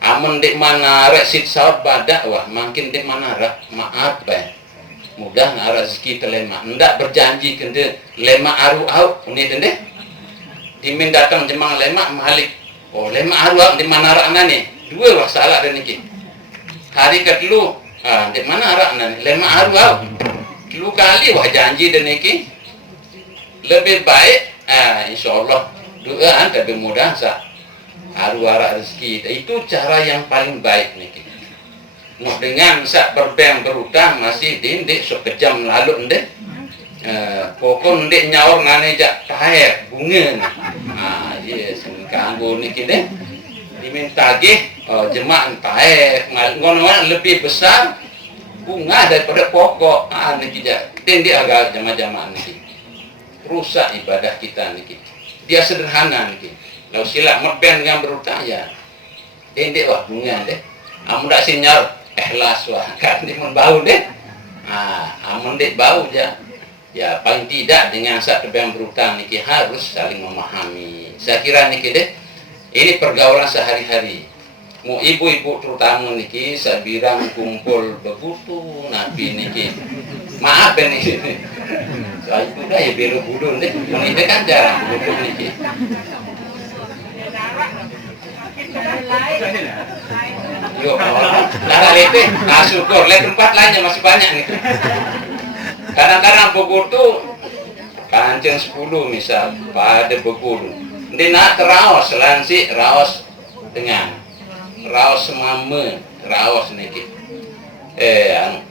Amun dek mana rek sit saut badak wah, makin dek mana rek maaf baik. Mudah nak rezeki terlemak, ndak berjanji kende lemak aru au ini deh. Dimin datang jemang lemak malik. Oh lemak aru au di mana arak nani? Dua wah salah dan niki. Hari kedua, di mana arak nani? Lemak aru au. Dua kali wah janji dan niki. Lebih baik, insyaallah doa tapi mudah sa aru arak rezeki. Itu cara yang paling baik niki. Dengan sak berbeng berutang masih dindek sekejam lalu ndek pokok ndek nyaur ngane jak taher bunga yes kanggo niki deh diminta tagih jemaah taher ngono lebih besar bunga daripada pokok niki jak dindek agak jamaah niki rusak ibadah kita niki. Dia sederhana niki lalu sila merbeng dengan berutang ya dindek wah bunga deh amun dak sinyal ikhlas wah kan dia bau deh. Amun dek bau ya. Ya paling tidak dengan saat yang berutang niki harus saling memahami. Saya kira niki deh. Ini pergaulan sehari-hari. Mau ibu-ibu terutama niki sabirang kumpul bebutu nabi niki. Maaf ya niki. Saya itu dah ya biru budun deh. Ini kan jarang bebutu niki. Yuk, cara letih, syukur, lihat tempat lainnya masih banyak nih. Kadang-kadang begitu, kancing 10 misal, pada begitu. Dia nak teraos, lansi raos dengan raos semama raos niki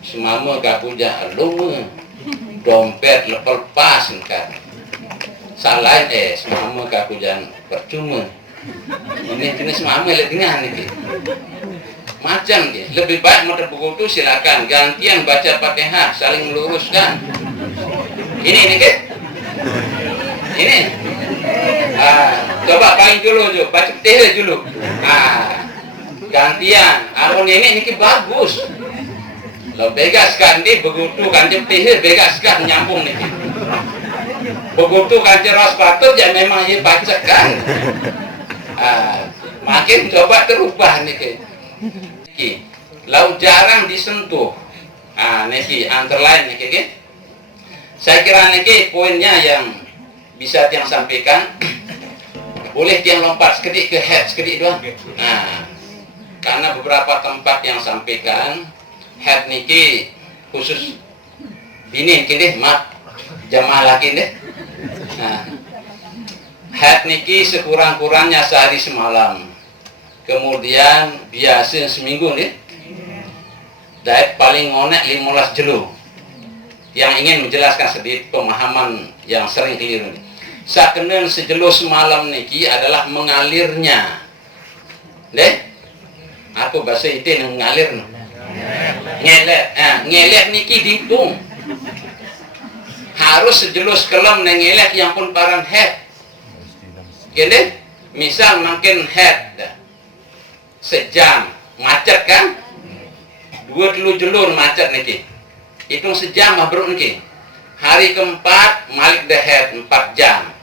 semama kapuja lume dompet lepas kan salah semama kapujan percuma ini jenis semama dengan niki macam niki lebih baik mau buku itu silakan gantian baca Fatihah saling meluruskan ini niki ini coba paling dulu baca Fatihah dulu gantian amun ini bagus lo begaskan di begitu kancep tihir begaskan nyambung nih begitu kancep ras patut ya memang ya bacakan makin coba terubah nih lau jarang disentuh nih antara lain nih saya kira nih poinnya yang bisa tiang sampaikan boleh tiang lompat sekedik ke head sekedik doang karena beberapa tempat yang sampaikan head niki khusus ini kini mat jamaah lagi deh head niki sekurang-kurangnya sehari semalam kemudian biasa seminggu nih diet paling ngonek 15 jelu yang ingin menjelaskan sedikit pemahaman yang sering keliru nih sakenen sejelu semalam niki adalah mengalirnya deh aku bahasa itu yang ngalir ngelek niki dihitung harus sejelus kelam ngelek yang pun paran head gini misal makin head sejam macet kan 2 jelur macet niki hitung sejam mabruk niki hari keempat malik the head 4 jam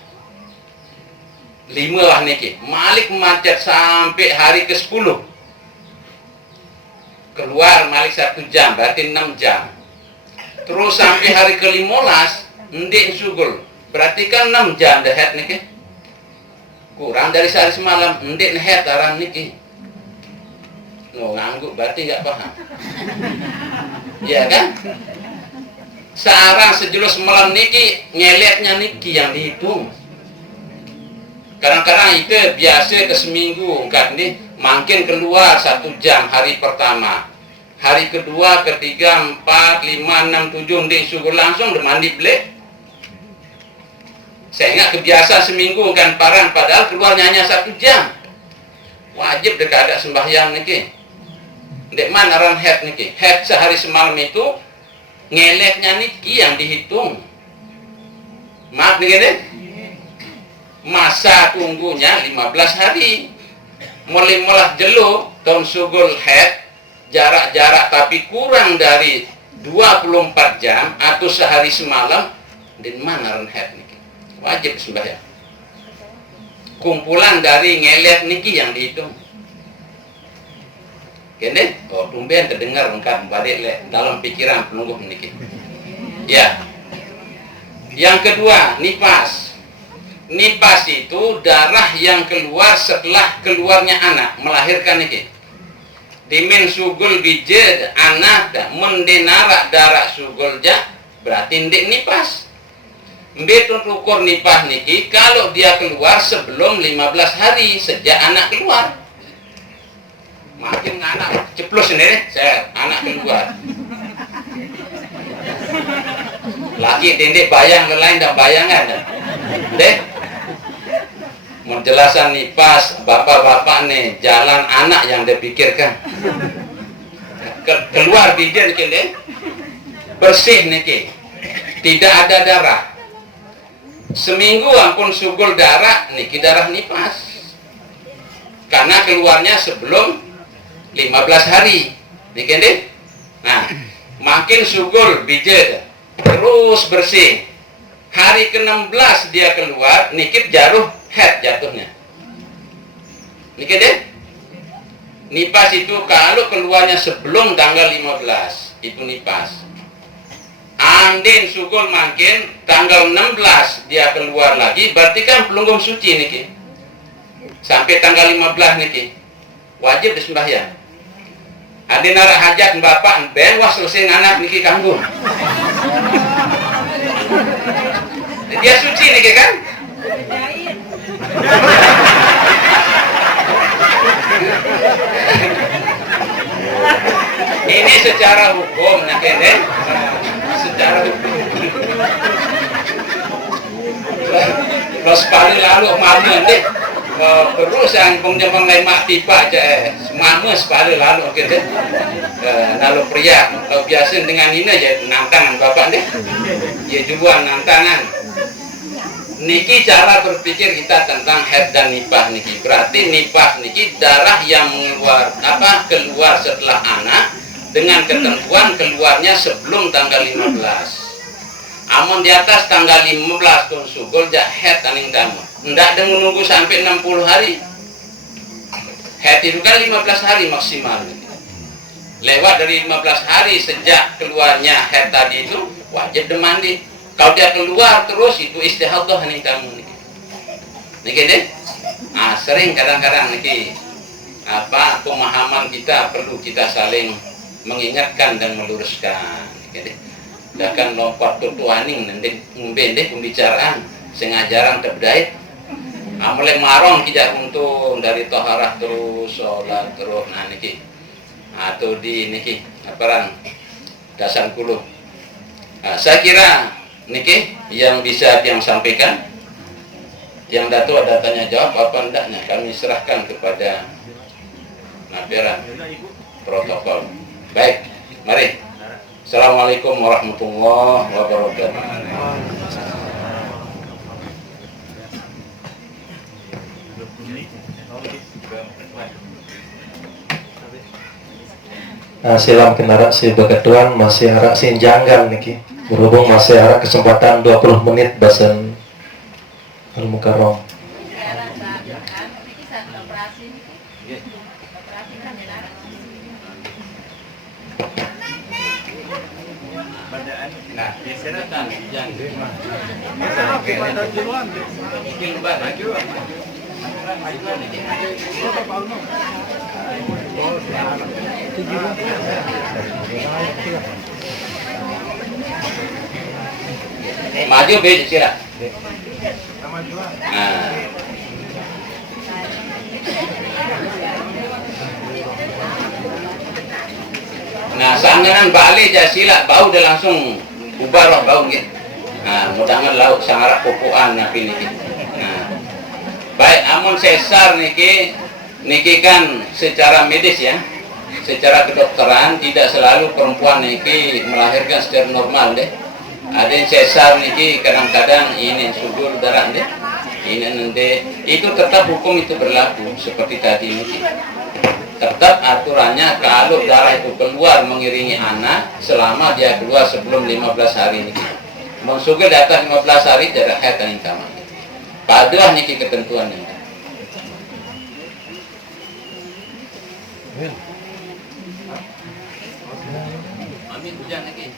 5 lah niki malik macet sampai hari ke-10 keluar malik 1 jam berarti 6 jam terus sampai hari ke-15 ndik sugul berarti kan 6 jam dah head niki kurang dari sehari semalam ndik head aran niki ngangguk berarti nggak paham ya kan searang sejulus malam niki ngeleknya niki yang dihitung kadang-kadang itu biasa ke seminggu kan nih makin keluar 1 jam hari pertama hari kedua, ketiga, 4, 5, 6, 7 ndek suruh langsung udah mandi belek saya ingat kebiasaan seminggu kan paran padahal keluarnya hanya 1 jam wajib dekat ada sembahyang niki ndek mana ran head niki head sehari semalam itu ngeleknya niki yang dihitung maaf niki deh masa tunggunya 15 hari mulai jelu tahun sugul head jarak-jarak tapi kurang dari 24 jam atau sehari semalam dan mana ren head niki wajib sembahyang kumpulan dari ngelek niki yang dihitung kene tumben terdengar lengkap balik dalam pikiran penunggu niki ya yang kedua nipas itu darah yang keluar setelah keluarnya anak melahirkan niki dimin sugul bijed anak mendenara darah sugulja berarti ndik nipas mbet ukur nipas niki kalau dia keluar sebelum 15 hari sejak anak keluar makin anak ceplos sendiri saya anak keluar lagi dendek bayang lain dan bayangan deh menjelasan nipas bapak-bapak nih jalan anak yang dipikirkan keluar bibir niki bersih niki tidak ada darah seminggu ampun sugul darah niki darah nipas karena keluarnya sebelum 15 hari niki deh nah makin sugul bibir terus bersih hari ke-16 dia keluar niki jaruh head jatuhnya niki deh nipas itu kalau keluarnya sebelum tanggal 15 itu nipas andin sugul makin tanggal 16 dia keluar lagi berarti kan pelunggum suci niki sampai tanggal 15 niki wajib disembahyang andin narak hajat bapak bewas selesai anak niki kanggung dia suci niki kan secara hukum nah kene secara hukum lo sekali lalu mama deh terus yang pengjempang lain mak pipa aja mama sekali lalu gitu lalu pria kalau biasa dengan ini aja nantangan bapak deh ya juga nantangan niki cara berpikir kita tentang haid dan nifas niki berarti nifas niki darah yang keluar setelah anak dengan ketentuan keluarnya sebelum tanggal 15. Amun di atas tanggal 15 kun sugul jak haid aning tamu ndak ada menunggu sampai 60 hari haid itu kan 15 hari maksimal lewat dari 15 hari sejak keluarnya haid tadi itu wajib mandi. Kalau dia keluar terus itu istihadah nih kamu nih deh. Nah, sering kadang-kadang nih pemahaman kita perlu kita saling mengingatkan dan meluruskan deh. Bahkan lompat tuaning nanti ngembendeh pembicaraan sengajaran terdait. Mulai marong tidak untung dari toharah terus sholat terus nah niki atau di niki dasar puluh. Saya kira niki yang bisa yang sampaikan yang Dato ada tanya jawab apa endaknya kami serahkan kepada nafiran protokol. Baik, mari. Assalamualaikum warahmatullahi wabarakatuh. Silam kenarak si beketuan masih harap sinjanggan niki. Berhubung masih ada kesempatan 20 menit bahasan Al-Mukarram. Nah, biasanya kan yang maju beda sila. Nah, sanganan balik aja sila bau udah langsung ubah bau gitu. Nah, mudah-mudahan lauk sangarak pupuan napi niki. Nah, baik amun sesar niki kan secara medis ya. Secara kedokteran tidak selalu perempuan niki melahirkan secara normal deh. Ada yang sesar niki kadang-kadang ini subur darah deh. Ini nanti itu tetap hukum itu berlaku seperti tadi niki. Tetap aturannya kalau darah itu keluar mengiringi anak selama dia keluar sebelum 15 hari niki. Mensugel di atas 15 hari jarak haid dan kamar. Padulah niki ketentuannya. Amin hujan lagi.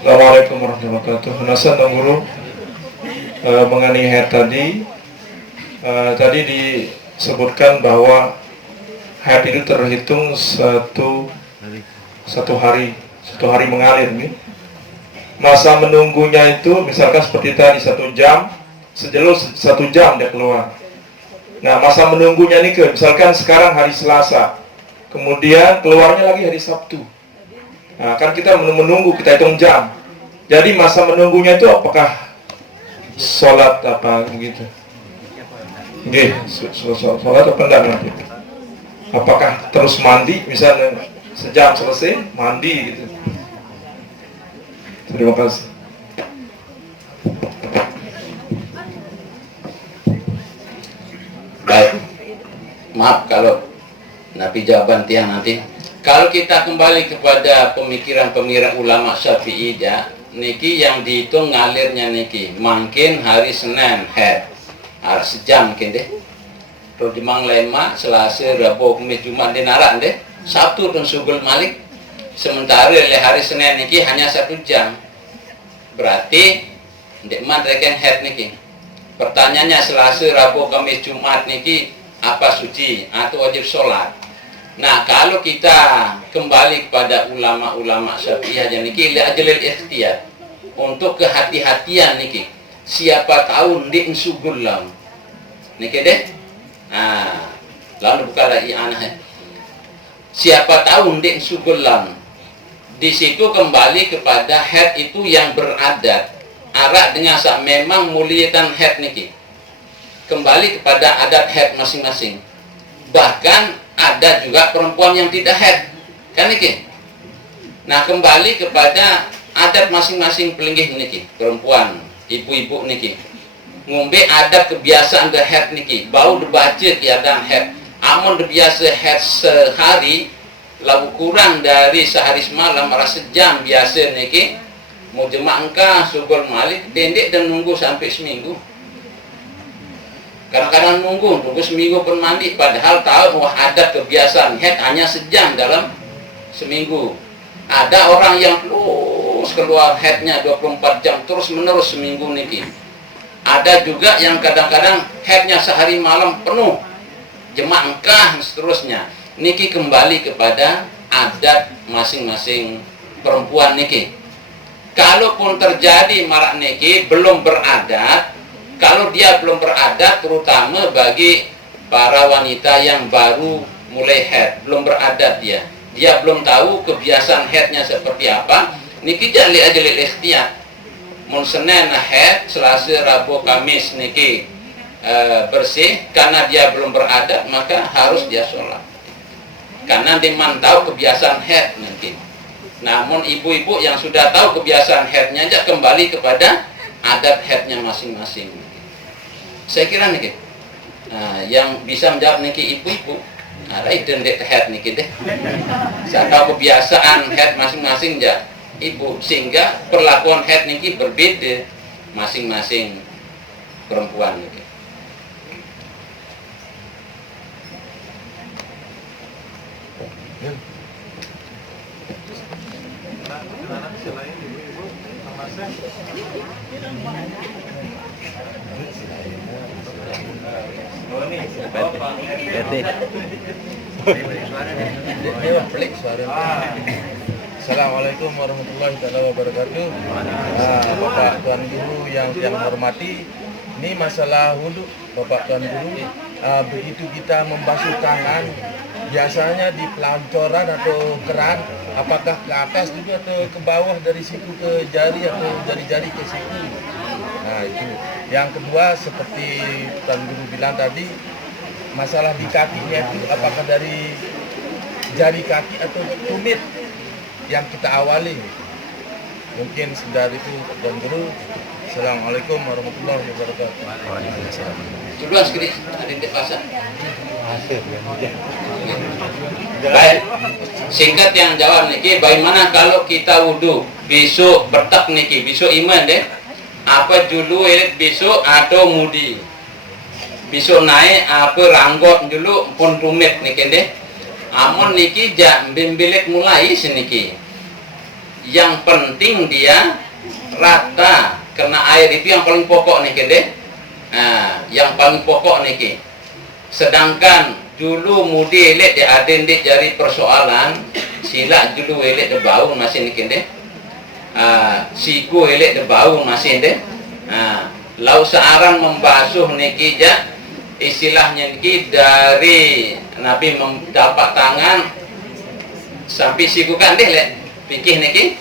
Assalamualaikum warahmatullahi wabarakatuh. Nasan dan guru mengenai haid tadi disebutkan bahwa haid itu terhitung satu hari mengalir nih. Masa menunggunya itu misalkan seperti tadi 1 jam, sejelus 1 jam dia keluar. Nah, masa menunggunya ini misalkan sekarang hari Selasa, kemudian keluarnya lagi hari Sabtu. Nah, kan kita menunggu, kita hitung jam. Jadi masa menunggunya itu apakah sholat apa begitu? Nggih, sholat apa enggak nanti? Apakah terus mandi, misalnya sejam selesai mandi gitu? Terima kasih. Baik, maaf kalau nabi jawaban tiang nanti. Kalau kita kembali kepada pemikiran-pemikiran ulama Syafi'i ya, niki yang dihitung ngalirnya niki, mungkin hari Senin haid, harus sejam mungkin deh. Terus dimang lema, Selasa, Rabu, Kamis, Jumat dinarak deh. Sabtu dan Sugul Malik. Sementara hari Senin niki hanya 1 jam. Berarti ndek man reken haid niki. Pertanyaannya Selasa, Rabu, Kamis, Jumat niki apa suci atau wajib sholat? Nah, kalau kita kembali kepada ulama-ulama Syafi'iyah yang niki li'ajlil ikhtiyar, untuk kehati-hatian niki. Siapa tahu ndik sugul lam. Niki deh. Nah, lalu bukanlah i'anah. Siapa tahu ndik sugulan. Di situ kembali kepada head itu yang beradat. Arak dengan sak memang muliatan head niki. Kembali kepada adat head masing-masing. Bahkan ada juga perempuan yang tidak head. Kan niki. Nah, kembali kepada adat masing-masing pelinggih niki, perempuan, ibu-ibu niki. Ngombe adat kebiasaan the head niki. Bau dibaca tiada head. Amun biasa head sehari, lalu kurang dari sehari semalam, rasa jam biasa niki. Mau jemaah engkau sugol malik, dendek dan nunggu sampai seminggu. Kadang-kadang nunggu seminggu pun mandi, padahal tahu wah adat kebiasaan head hanya sejam dalam seminggu. Ada orang yang terus keluar headnya 24 jam terus menerus seminggu niki. Ada juga yang kadang-kadang headnya sehari malam penuh jemaah engkah seterusnya. Niki kembali kepada adat masing-masing perempuan niki. Kalaupun terjadi marak niki belum beradat, kalau dia belum beradat, terutama bagi para wanita yang baru mulai head, belum beradat dia belum tahu kebiasaan headnya seperti apa, niki jali aja ikhtiar. Mun Senin head, Selasa, Rabu, Kamis niki bersih, karena dia belum beradat maka harus dia sholat. Karena dia tahu kebiasaan head nanti. Namun ibu-ibu yang sudah tahu kebiasaan headnya aja kembali kepada adat headnya masing-masing. Saya kira niki, yang bisa menjawab niki ibu-ibu. Ada identik head niki deh. Saya tahu kebiasaan head masing-masing ya ibu, sehingga perlakuan head niki berbeda masing-masing perempuan niki. Assalamualaikum warahmatullahi wabarakatuh. Bapak Tuan Guru yang saya hormati, ini masalah wudhu Bapak Tuan Guru. Begitu kita membasuh tangan, biasanya di pelancoran atau keran, apakah ke atas juga atau ke bawah dari siku ke jari atau dari jari ke siku? Nah itu. Yang kedua seperti Tuan Guru bilang tadi, masalah di kakinya itu apakah dari jari kaki atau tumit yang kita awali. Mungkin sudah itu Tuan Guru. Assalamualaikum warahmatullahi wabarakatuh. Duluan sedikit, ada di pasar. Baik, singkat yang jawab niki, bagaimana kalau kita wudhu besok bertak niki, besok iman deh. Apa dulu besok atau mudi? Besok naik apa ranggot dulu pun tumit niki deh. Amun niki jak bimbilik mulai seniki. Yang penting dia rata kena air, itu yang paling pokok niki deh. Nah, yang paling pokok niki. Sedangkan dulu mudi elek dia ada di jari persoalan, silak dulu elek de bau masih niki deh. Siku elek de bau masih deh. Lau searan membasuh niki ja, istilahnya niki dari Nabi mendapat tangan sampai siku kan deh lek pikir niki.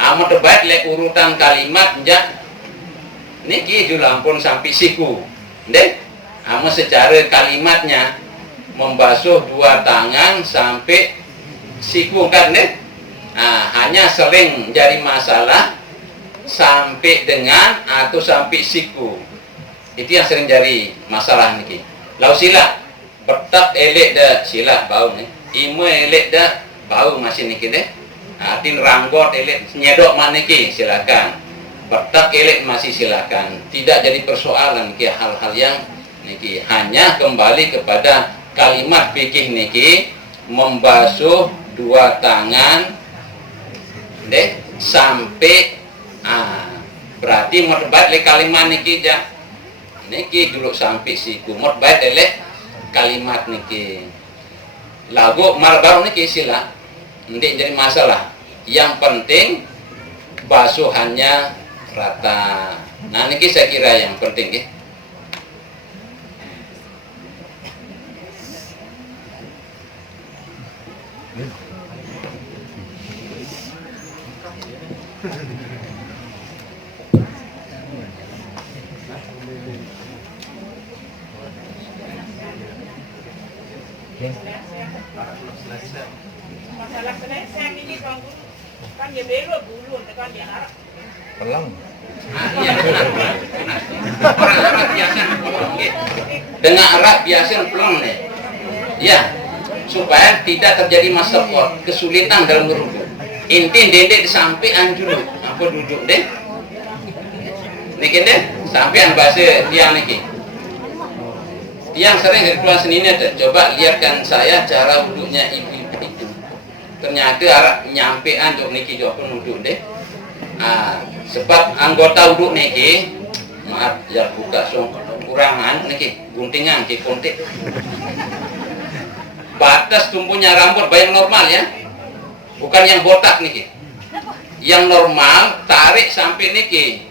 Amun debat lek urutan kalimat ja niki dulu ampun sampai siku deh. Amun secara kalimatnya membasuh dua tangan sampai siku kan deh. Hanya sering jadi masalah sampai dengan atau sampai siku. Itu yang sering jadi masalah niki. Lau sila betak elek dah sila bau nih. Ime elek dah bau masih niki deh. Tin ranggot elek nyedok mana niki silakan. Betak elek masih silakan. Tidak jadi persoalan niki hal-hal yang niki. Hanya kembali kepada kalimat fikih niki, membasuh dua tangan deh sampai berarti mau debat le kalimat niki ja. Niki dulu sampai siku mod baik elek kalimat niki. Lagu marbar niki sila. Ndik jadi masalah. Yang penting basuhannya rata. Nah niki saya kira yang penting ya. Masalah selesai ini bang guru kan dia belok dulu, tekan dia harap. Pelang. Orang Arab biasa dengan Arab biasa pelong nih. Ya, supaya tidak terjadi masalah kesulitan dalam berwudu. Inti dendek disampean dulu. Apa duduk deh? Niki deh, sampean bahasa tiang niki. Tiang sering dari keluar seni ini ada. Coba lihatkan saya cara wuduknya ibu-ibu itu. Ternyata Arab nyampean jok niki jok pun wuduk deh. Sebab anggota wuduk niki, maaf ya buka song kurangan niki guntingan ki kontek. Batas tumbuhnya rambut bayang normal ya, bukan yang botak niki. Yang normal tarik sampai niki,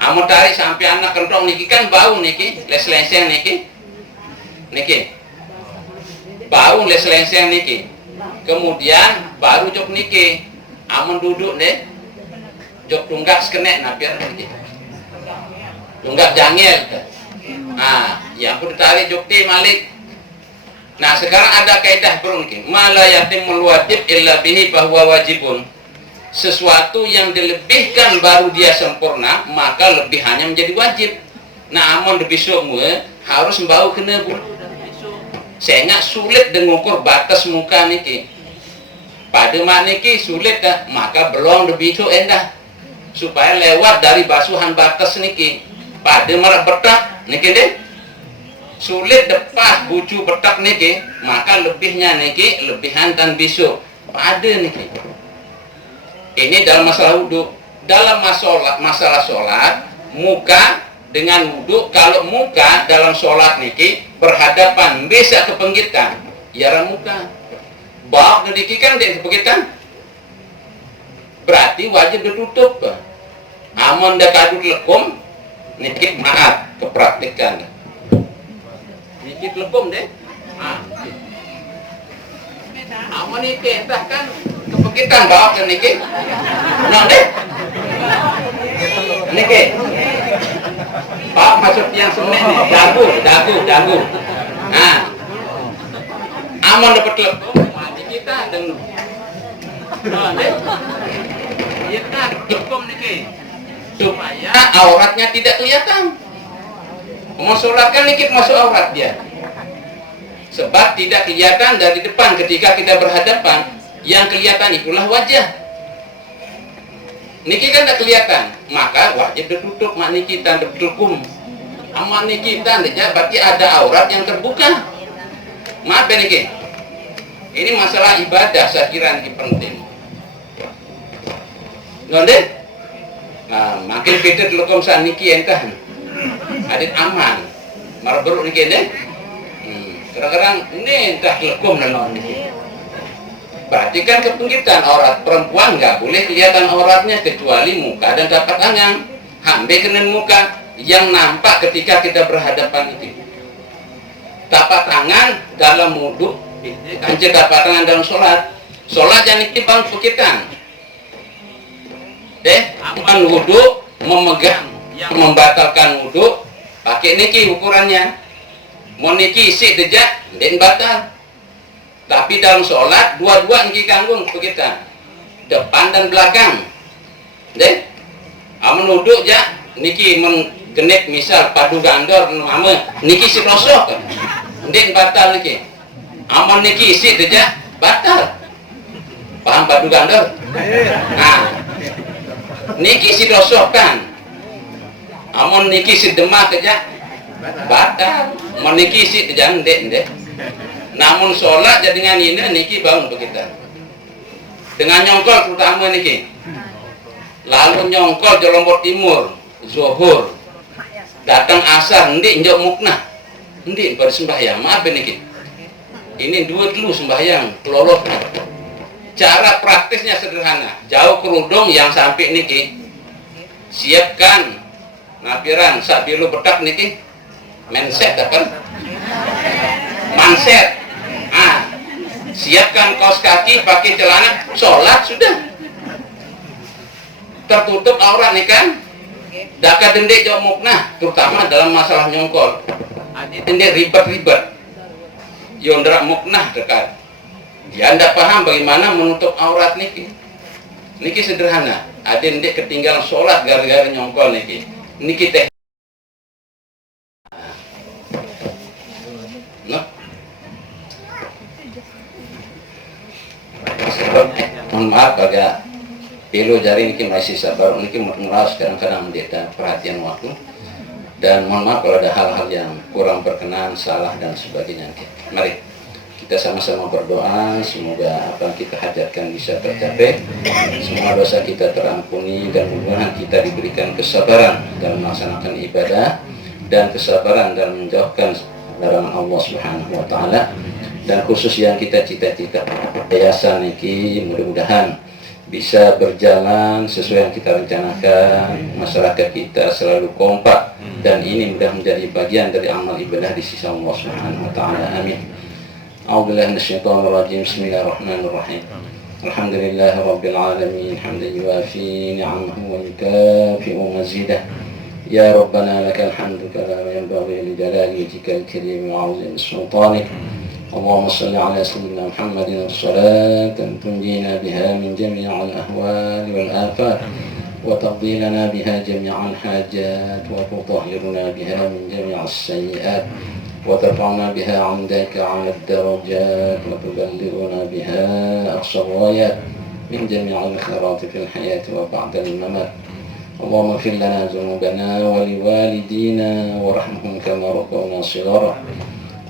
amo tarik sampai anak kentong niki kan bau niki, les-leseng niki, bau les-leseng niki. Kemudian baru jok niki, amo duduk deh. Jok tunggak sekenek napian niki. Tunggak jangil. Ya aku ditarik jok ti malik. Nah, sekarang ada kaidah bro niki. Ma la yatimul wajib illa bihi bahwa wajibun. Sesuatu yang dilebihkan baru dia sempurna, maka lebihannya menjadi wajib. Nah, amun lebih semua harus membau kena bulu. Sehingga sulit mengukur batas muka niki. Pada mak niki sulit dah, maka belum lebih itu endah. Supaya lewat dari basuhan batas niki. Pada marah betak niki deh. Sulit depas bucu betak niki, maka lebihnya niki lebihan dan bisu. Pada niki. Ini dalam masalah wudhu. Dalam masalah sholat, muka dengan wudhu, kalau muka dalam sholat niki berhadapan bisa ke penggitan, ya muka. Bawah niki kan dia ke penggitan. Berarti wajib ditutup. Amun dah kadut lekum, niki maaf kepraktikan. Niki lekum deh. Amun niki entah kan kepekitan bawah ke niki. Nah deh. Niki. Pak masuk yang semen nih, dagu. Amun dapat lekum, mati kita dan. Nah deh. Kita lekum niki. Supaya auratnya tidak kelihatan. Mau sholat kan niki masuk aurat dia. Sebab tidak kelihatan dari depan ketika kita berhadapan. Yang kelihatan itulah wajah. Niki kan tidak kelihatan, maka wajib ditutup mak niki dan ditutup. Amak niki dan berarti ada aurat yang terbuka. Maaf ya niki. Ini masalah ibadah saya kira niki penting. Nonde? Nah, makin beda telekom saat niki entah adit aman marah beruk niki deh. Kadang-kadang ini entah telekom dan niki. Berarti kan kepenggitan aurat perempuan nggak boleh kelihatan auratnya kecuali muka dan tapak tangan. Hambe kena muka yang nampak ketika kita berhadapan itu. Tapak tangan dalam wudhu, kancil tapak tangan dalam sholat. Sholat jangan niki bang pekitan. Deh, aman wudhu memegang yang membatalkan wudhu pakai niki ukurannya. Mau niki isi dejak, dan batal. Tapi dalam sholat dua-dua niki kanggung begitu, depan dan belakang. Deh, aman wudhu ja niki menggenep misal padu gandor nama niki si rosok, dan batal niki. Aman niki isi dejak batal. Paham padu gandor? Nah. Niki si dosokan, amun niki si demak aja, batal. Meniki si jandek deh. Namun sholat jadi dengan ini niki bangun begitu. Dengan nyongkol terutama niki. Lalu nyongkol di Lombok Timur, zuhur, datang asar, ndi njok mukna, ndi pada sembahyang. Maaf niki. Ini dua dulu sembahyang, keloloh. Cara praktisnya sederhana, jauh kerudung yang sampai niki, siapkan napiran sabilu betak niki, menset apa? Manset, siapkan kaos kaki, pakai celana, sholat sudah. Tertutup aurat nih kan. Daka dendek jauh muknah, terutama dalam masalah nyongkol. Ada dendek ribet-ribet. Yondra muknah dekat. Dia anda paham bagaimana menutup aurat niki. Niki sederhana. Ada dendek ketinggalan sholat gara-gara nyongkol niki. Niki teh. Nah. Mohon maaf agak pilu jari niki masih sabar niki meras kadang-kadang mendeta perhatian waktu, dan mohon maaf kalau ada hal-hal yang kurang berkenan, salah dan sebagainya. Mari kita sama-sama berdoa semoga apa yang kita hajatkan bisa tercapai, semua dosa kita terampuni, dan mudah-mudahan kita diberikan kesabaran dalam melaksanakan ibadah dan kesabaran dalam menjauhkan larangan Allah Subhanahu wa taala. Dan khusus yang kita cita-cita yayasan niki mudah-mudahan bisa berjalan sesuai yang kita rencanakan, masyarakat kita selalu kompak, dan ini mudah menjadi bagian dari amal ibadah di sisi Allah Subhanahu wa taala. Amin. A'udzubillahi minasyaitonir rajim. Bismillahirrahmanirrahim. Alhamdulillahirabbil alamin, hamdan yuwafi ni'amahu wa yukafi'u mazidah. Ya Rabbana lakal hamdu kama yanbaghi li jalali wajhikal karim wa 'azimi sultanik. اللهم صل على سيدنا محمد صلاة تنجينا بها من جميع الأهوال والآفات وتقضي لنا بها جميع الحاجات وتطهرنا بها من جميع السيئات وترفعنا بها عندك على الدرجات وتبلغنا بها أقصى الغايات من جميع الخيرات في الحياة وبعد الممات. اللهم اغفر لنا ذنوبنا ولوالدينا وارحمهم كما ربونا صغارا،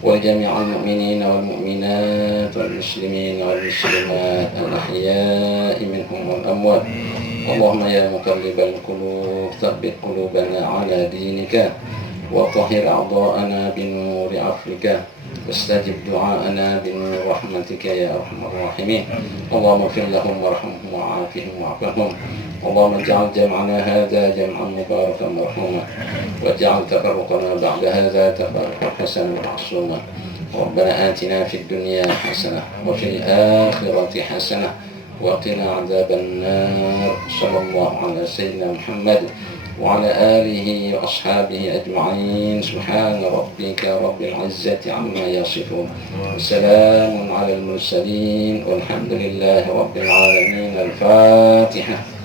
ولجميع المؤمنين والمؤمنات والمسلمين والمسلمات الأحياء منهم والأموات. اللهم يا مقلب القلوب ثبت قلوبنا على دينك، وطهر أعضاءنا بنور عفوك، واستجب دعاءنا بنور رحمتك يا أرحم الراحمين. اللهم اغفر لهم وارحمهم وعافهم واعف عنهم. اللهم اجعل جمعنا هذا جمعا مباركا مرحوما، واجعل تفرقنا بعد هذا تفرقا حسنا معصوما. ربنا آتنا في الدنيا حسنة وفي الآخرة حسنة وقنا عذاب النار. صلى الله على سيدنا محمد وعلى آله وأصحابه أجمعين. سبحان ربك رب العزة عما يصفون، وسلام على المرسلين، والحمد لله رب العالمين. الفاتحة.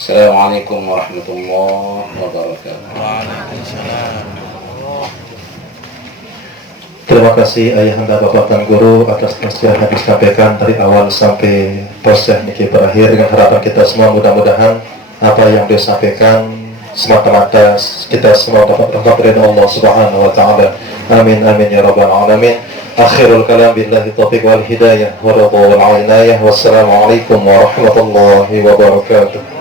Assalamualaikum warahmatullahi wabarakatuh. Terima kasih Ayahanda Bapak Tuan Guru atas nasihat yang disampaikan dari awal sampai proses niki berakhir, dengan harapan kita semua mudah-mudahan apa yang disampaikan semata-mata kita semua dapat ridha Allah Subhanahu wa taala. Amin amin ya rabbal alamin. Akhirul kalam billahi taufiq wal hidayah wa ridha wal inayah. Wassalamualaikum warahmatullahi wabarakatuh.